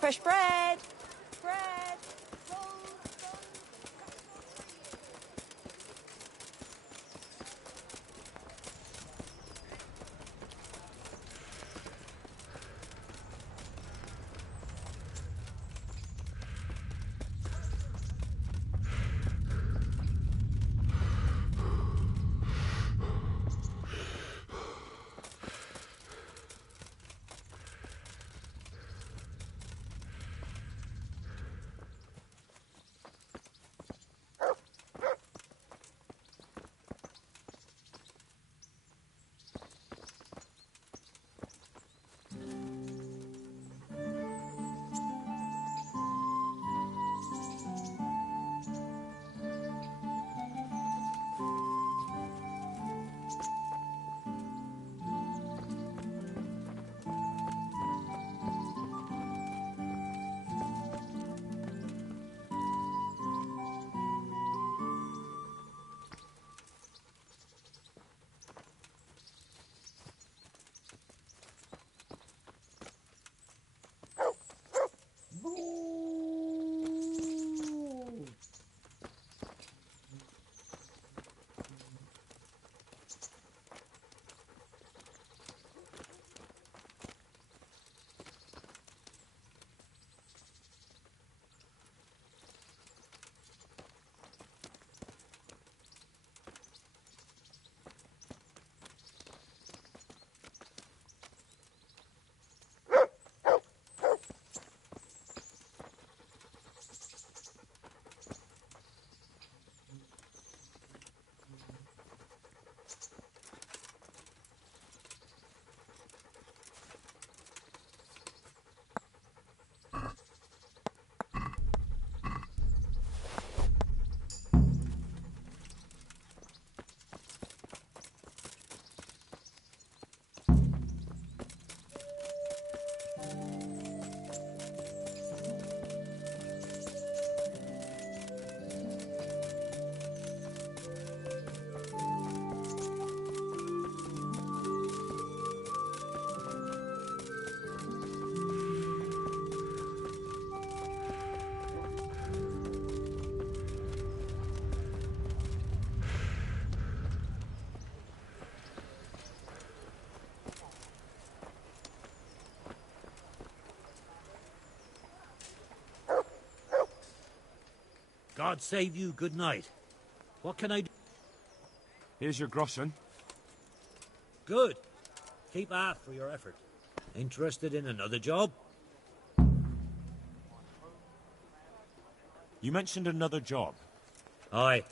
Fresh bread! Bread! God save you, good night. What can I do? Here's your groschen. Good. Keep half for your effort. Interested in another job? You mentioned another job. Aye.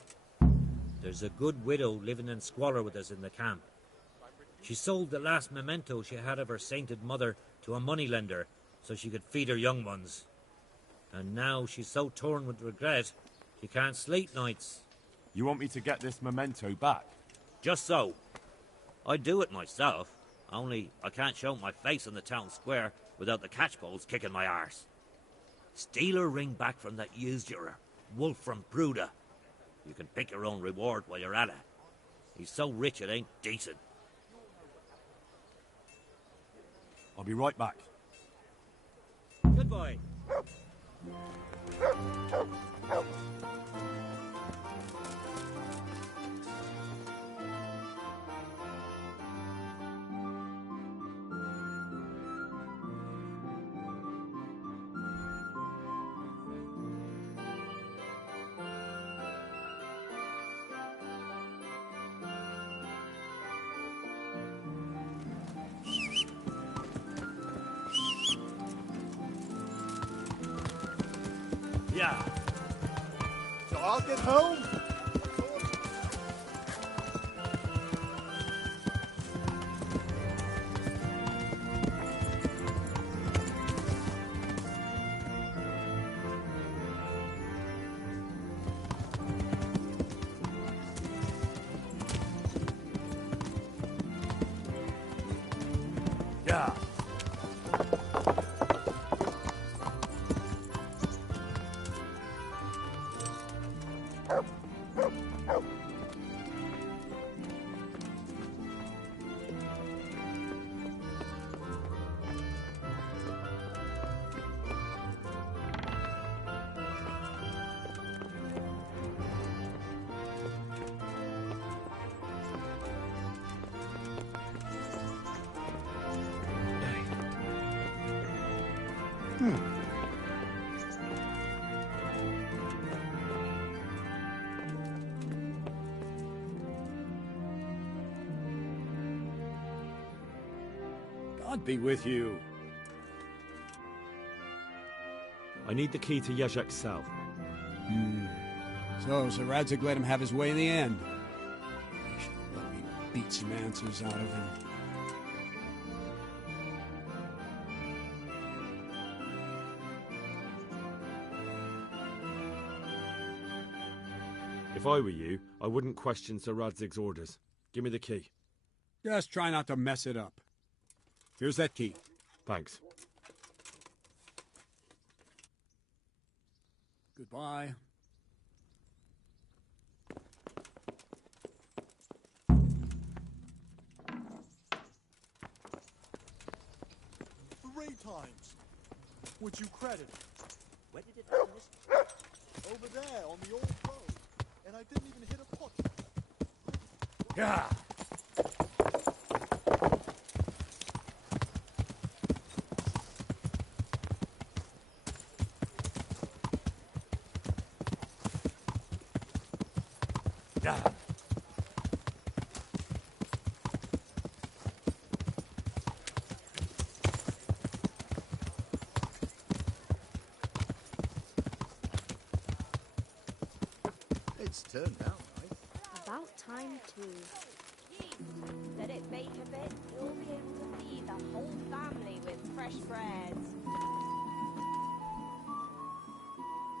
There's a good widow living in squalor with us in the camp. She sold the last memento she had of her sainted mother to a moneylender so she could feed her young ones. And now she's so torn with regret, she can't sleep nights. You want me to get this memento back? Just so. I'd do it myself, only I can't show my face in the town square without the catchpoles kicking my arse. Steal her ring back from that usurer, Wolf from Bruda. You can pick your own reward while you're at it. He's so rich it ain't decent. I'll be right back. Goodbye. Yeah. So I'll get home. Yeah. God be with you. I need the key to Yezhek's cell. So Sir Radzig let him have his way in the end. He should have let me beat some answers out of him. If I were you, I wouldn't question Sir Radzig's orders. Give me the key. Just try not to mess it up. Here's that key. Thanks. Goodbye. Three times. Would you credit it? Where did it happen? Over there on the old road. And I didn't even hit a pot. Yeah. It's turned out right. About time too. Let it bake a bit, you'll be able to feed the whole family with fresh bread.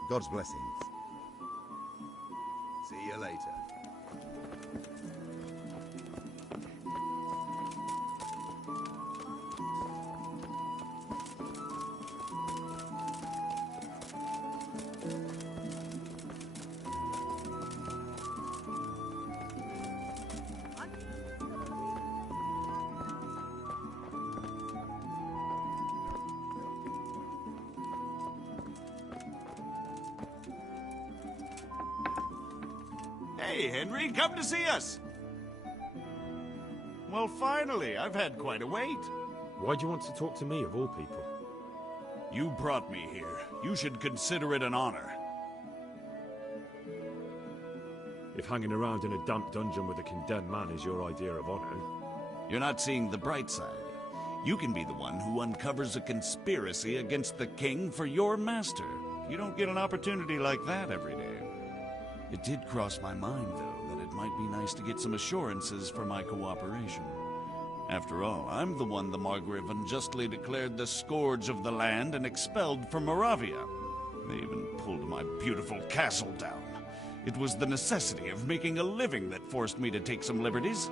God's blessings. See you later. Hey, Henry, come to see us! Well, finally, I've had quite a wait. Why do you want to talk to me, of all people? You brought me here. You should consider it an honor. If hanging around in a damp dungeon with a condemned man is your idea of honor... You're not seeing the bright side. You can be the one who uncovers a conspiracy against the king for your master. You don't get an opportunity like that every day. It did cross my mind, though, that it might be nice to get some assurances for my cooperation. After all, I'm the one the Margrave unjustly declared the scourge of the land and expelled from Moravia. They even pulled my beautiful castle down. It was the necessity of making a living that forced me to take some liberties.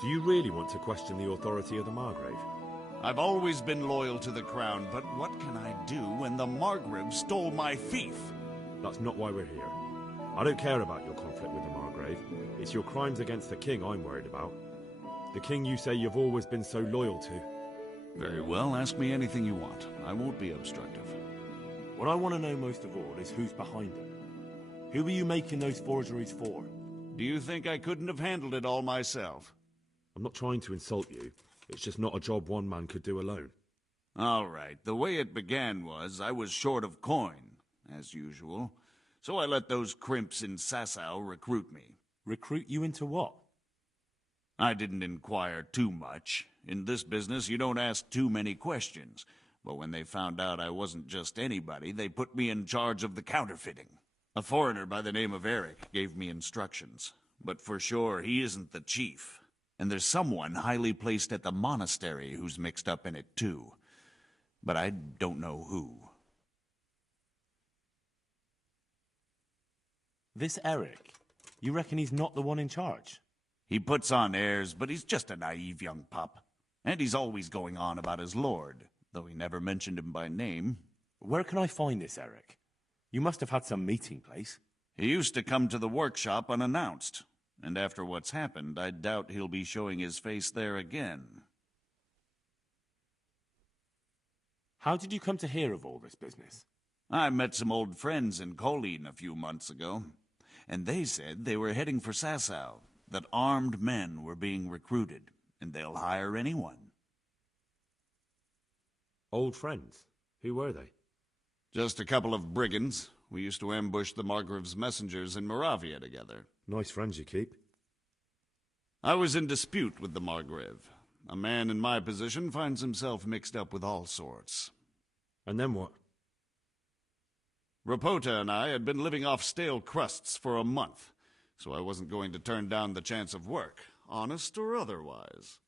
Do you really want to question the authority of the Margrave? I've always been loyal to the crown, but what can I do when the Margrave stole my fief? That's not why we're here. I don't care about your conflict with the Margrave. It's your crimes against the king I'm worried about. The king you say you've always been so loyal to. Very well, ask me anything you want. I won't be obstructive. What I want to know most of all is who's behind it. Who are you making those forgeries for? Do you think I couldn't have handled it all myself? I'm not trying to insult you. It's just not a job one man could do alone. All right, the way it began was I was short of coin, as usual. So I let those crimps in Sasau recruit me. Recruit you into what? I didn't inquire too much. In this business, you don't ask too many questions. But when they found out I wasn't just anybody, they put me in charge of the counterfeiting. A foreigner by the name of Eric gave me instructions. But for sure, he isn't the chief. And there's someone highly placed at the monastery who's mixed up in it too. But I don't know who. This Eric, you reckon he's not the one in charge? He puts on airs, but he's just a naive young pup. And he's always going on about his lord, though he never mentioned him by name. Where can I find this Eric? You must have had some meeting place. He used to come to the workshop unannounced. And after what's happened, I doubt he'll be showing his face there again. How did you come to hear of all this business? I met some old friends in Colleen a few months ago. and they said they were heading for Sasau, that armed men were being recruited, and they'll hire anyone. Old friends? Who were they? Just a couple of brigands. We used to ambush the Margrave's messengers in Moravia together. Nice friends you keep. I was in dispute with the Margrave. A man in my position finds himself mixed up with all sorts. And then what? Rapota and I had been living off stale crusts for a month, so I wasn't going to turn down the chance of work, honest or otherwise.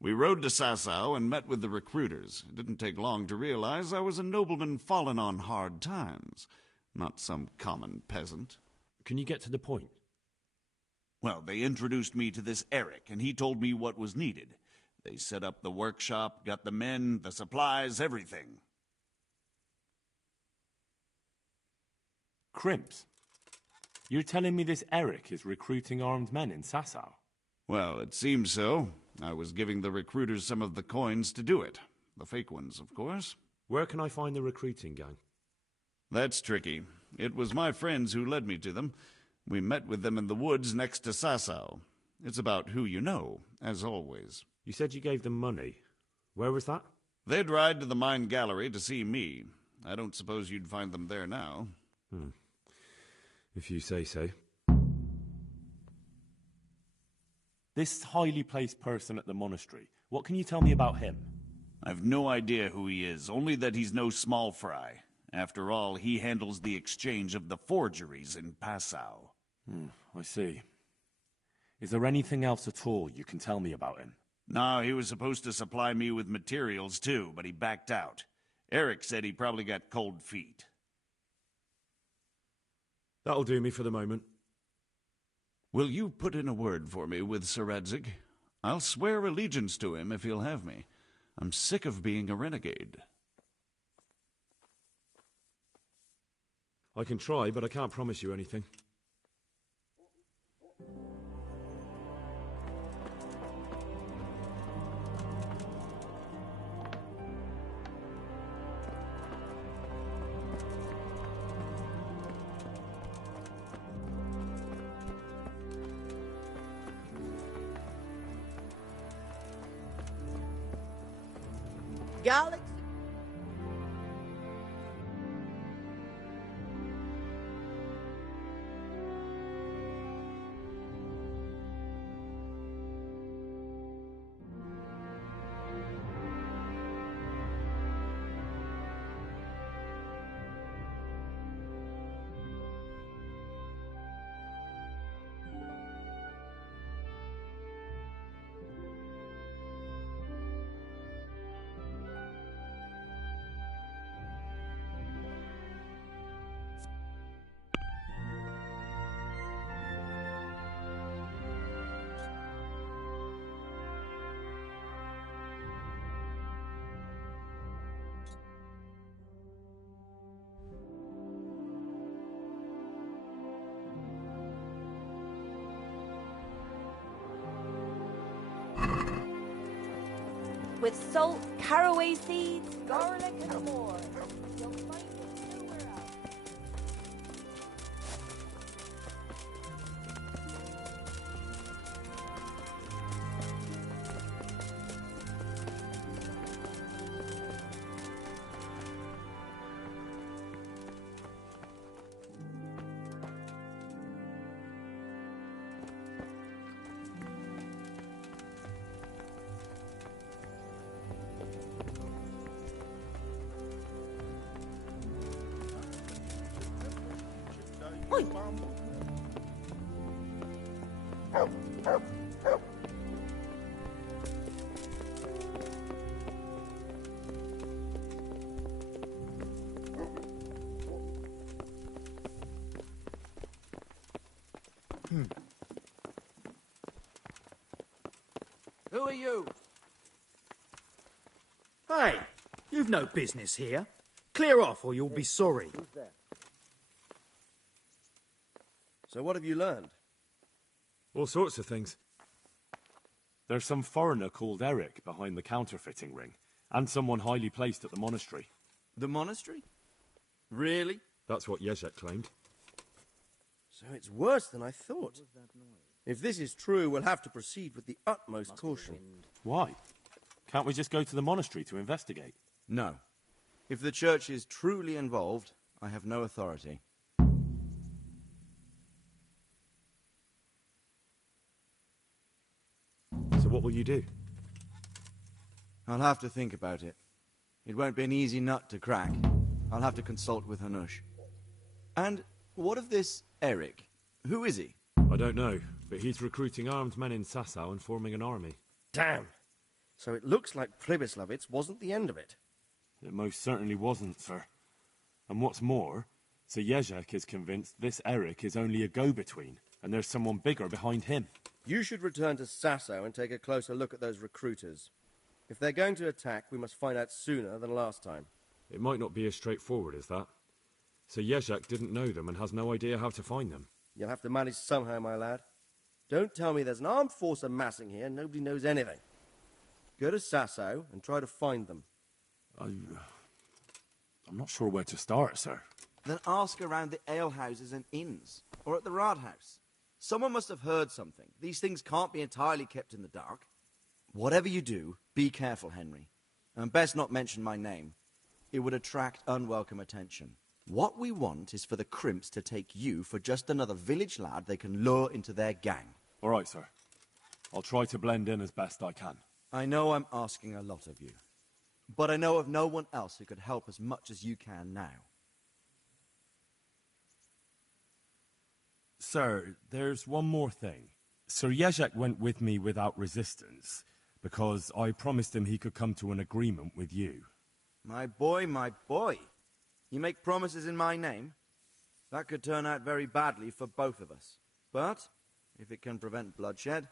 We rode to Sasau and met with the recruiters. It didn't take long to realize I was a nobleman fallen on hard times, not some common peasant. Can you get to the point? Well, they introduced me to this Eric, and he told me what was needed. They set up the workshop, got the men, the supplies, everything. Crimps? You're telling me this Eric is recruiting armed men in Sasau? Well, it seems so. I was giving the recruiters some of the coins to do it. The fake ones, of course. Where can I find the recruiting gang? That's tricky. It was my friends who led me to them. We met with them in the woods next to Sasau. It's about who you know, as always. You said you gave them money. Where was that? They'd ride to the mine gallery to see me. I don't suppose you'd find them there now. If you say so. This highly placed person at the monastery, what can you tell me about him? I've no idea who he is, only that he's no small fry. After all, he handles the exchange of the forgeries in Passau. I see. Is there anything else at all you can tell me about him? No, he was supposed to supply me with materials too, but he backed out. Eric said he probably got cold feet. That'll do me for the moment. Will you put in a word for me with Sir Radzig? I'll swear allegiance to him if he'll have me. I'm sick of being a renegade. I can try, but I can't promise you anything. Galaxy. With salt, caraway seeds, garlic, and more. You'll find it nowhere else. Who are you? Hey, you've no business here. Clear off or you'll be sorry. So what have you learned? All sorts of things. There's some foreigner called Eric behind the counterfeiting ring, and someone highly placed at the monastery. The monastery? Really? That's what Jezek claimed. So it's worse than I thought. If this is true, we'll have to proceed with the utmost caution. Why? Can't we just go to the monastery to investigate? No. If the church is truly involved, I have no authority. So what will you do? I'll have to think about it. It won't be an easy nut to crack. I'll have to consult with Hanush. And what of this Eric? Who is he? I don't know, but he's recruiting armed men in Sasau and forming an army. Damn! So it looks like Pribyslavitz wasn't the end of it. It most certainly wasn't, sir. And what's more, Sir Jezek is convinced this Eric is only a go-between, and there's someone bigger behind him. You should return to Sasau and take a closer look at those recruiters. If they're going to attack, we must find out sooner than last time. It might not be as straightforward as that. Sir Jezek didn't know them and has no idea how to find them. You'll have to manage somehow, my lad. Don't tell me there's an armed force amassing here and nobody knows anything. Go to Sasau and try to find them. I'm not sure where to start, sir. Then ask around the alehouses and inns, or at the Rathaus. Someone must have heard something. These things can't be entirely kept in the dark. Whatever you do, be careful, Henry. And best not mention my name. It would attract unwelcome attention. What we want is for the crimps to take you for just another village lad they can lure into their gang. All right, sir. I'll try to blend in as best I can. I know I'm asking a lot of you, but I know of no one else who could help as much as you can now. Sir, there's one more thing. Sir Jezek went with me without resistance, because I promised him he could come to an agreement with you. My boy, my boy. You make promises in my name? That could turn out very badly for both of us. But, if it can prevent bloodshed,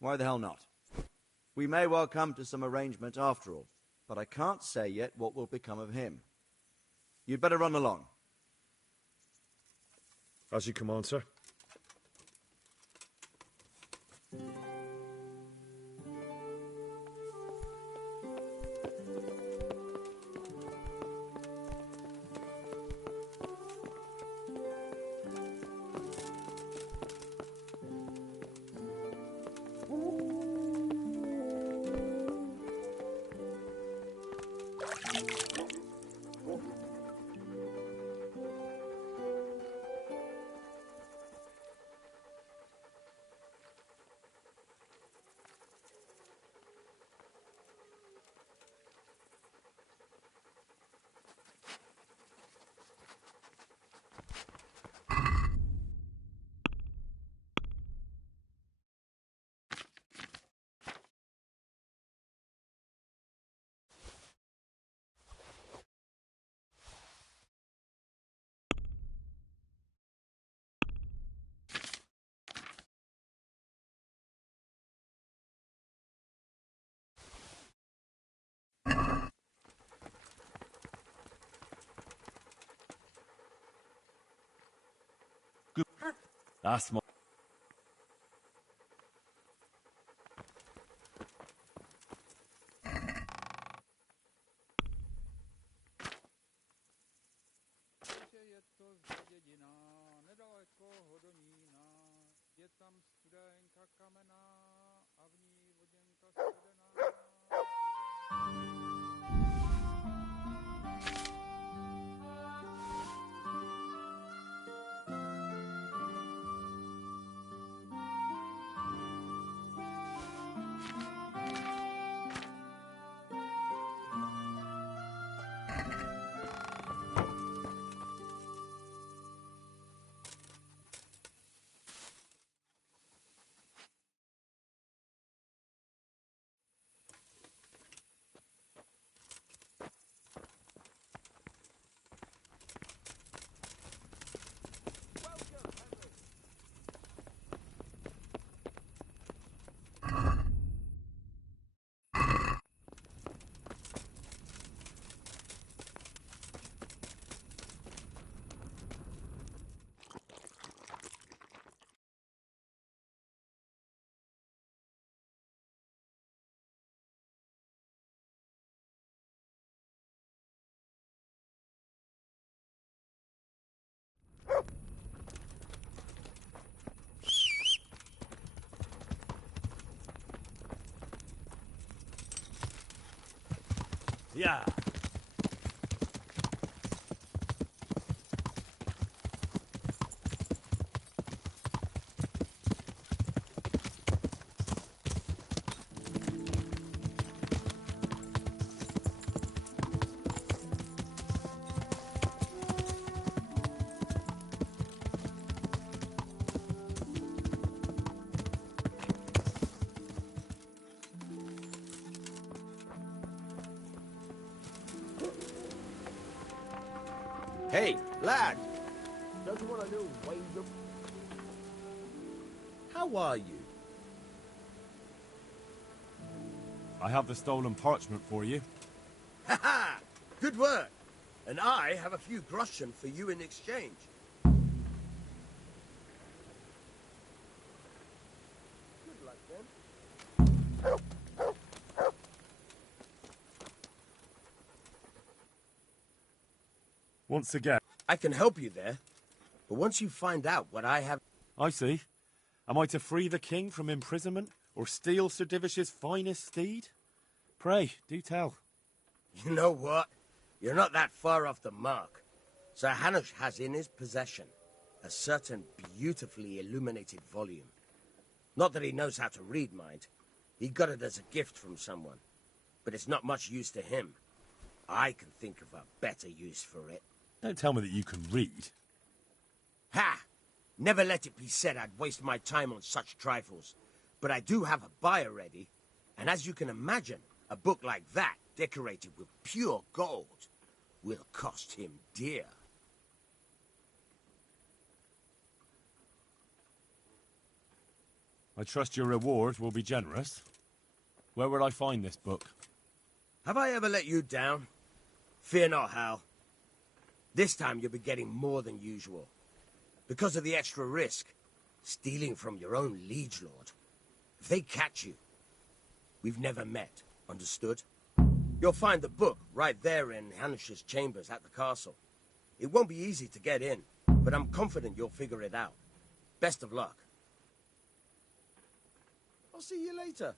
why the hell not? We may well come to some arrangement after all, but I can't say yet what will become of him. You'd better run along. As you command, sir. That's my... Yeah. Hey, lad! Don't you want a little wind up? How are you? I have the stolen parchment for you. Ha ha! Good work! And I have a few groschen for you in exchange. Good luck, then. Once again. I can help you there, but once you find out what I have... I see. Am I to free the king from imprisonment, or steal Sir Divish's finest steed? Pray, do tell. You know what? You're not that far off the mark. Sir Hanush has in his possession a certain beautifully illuminated volume. Not that he knows how to read, mind. He got it as a gift from someone. But it's not much use to him. I can think of a better use for it. Don't tell me that you can read. Ha! Never let it be said I'd waste my time on such trifles. But I do have a buyer ready. And as you can imagine, a book like that, decorated with pure gold, will cost him dear. I trust your reward will be generous. Where will I find this book? Have I ever let you down? Fear not, Hal. This time you'll be getting more than usual. Because of the extra risk. Stealing from your own liege lord. If they catch you, we've never met. Understood? You'll find the book right there in Hanush's chambers at the castle. It won't be easy to get in, but I'm confident you'll figure it out. Best of luck. I'll see you later.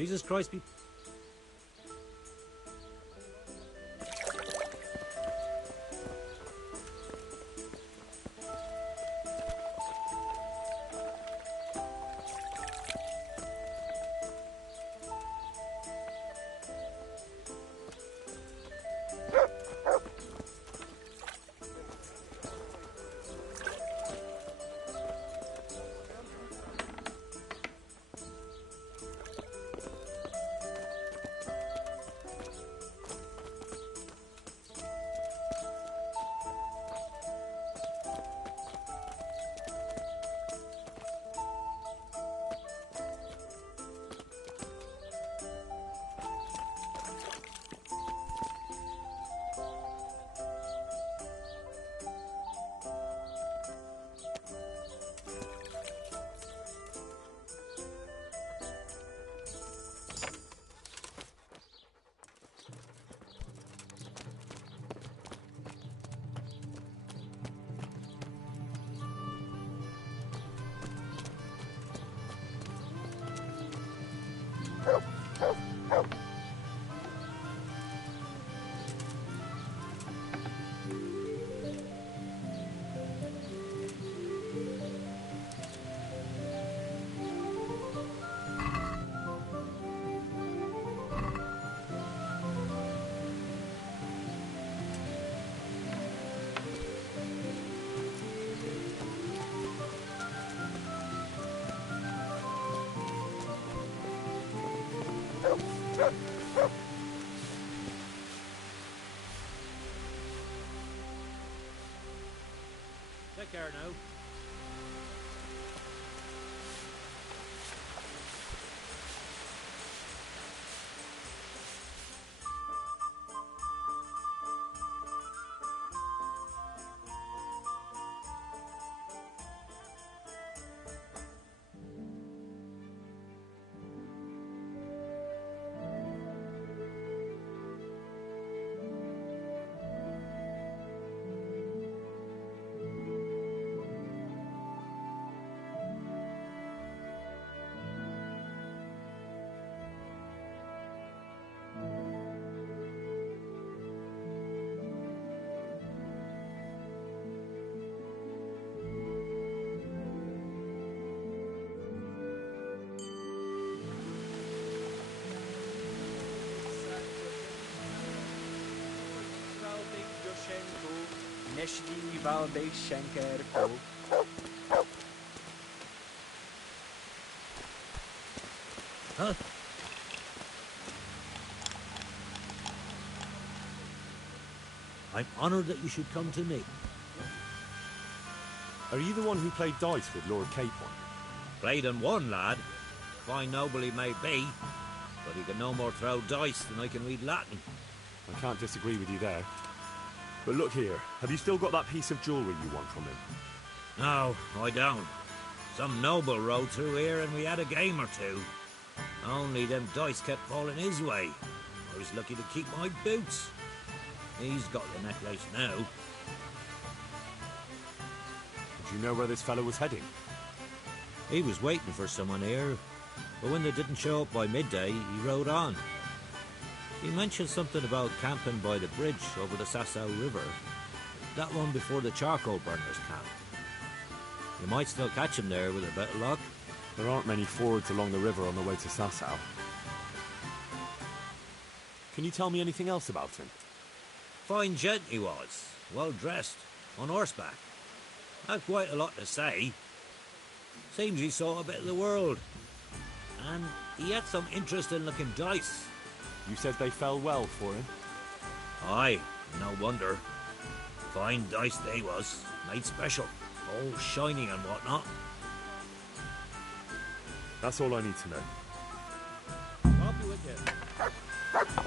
Jesus Christ be... Take care now. Huh? I'm honored that you should come to me. Are you the one who played dice with Lord Capon? Played and won, lad. Fine noble he may be, but he can no more throw dice than I can read Latin. I can't disagree with you there. But look here, have you still got that piece of jewellery you want from him? No, I don't. Some noble rode through here and we had a game or two. Only them dice kept falling his way. I was lucky to keep my boots. He's got the necklace now. Did you know where this fellow was heading? He was waiting for someone here, but when they didn't show up by midday, he rode on. He mentioned something about camping by the bridge over the Sasau River. That one before the charcoal burners camp. You might still catch him there with a bit of luck. There aren't many fords along the river on the way to Sasau. Can you tell me anything else about him? Fine gent he was, well dressed, on horseback. Had quite a lot to say. Seems he saw a bit of the world. And he had some interesting looking dice. You said they fell well for him? Aye, no wonder. Fine dice they was, made special, all shiny and whatnot. That's all I need to know. I'll be with you.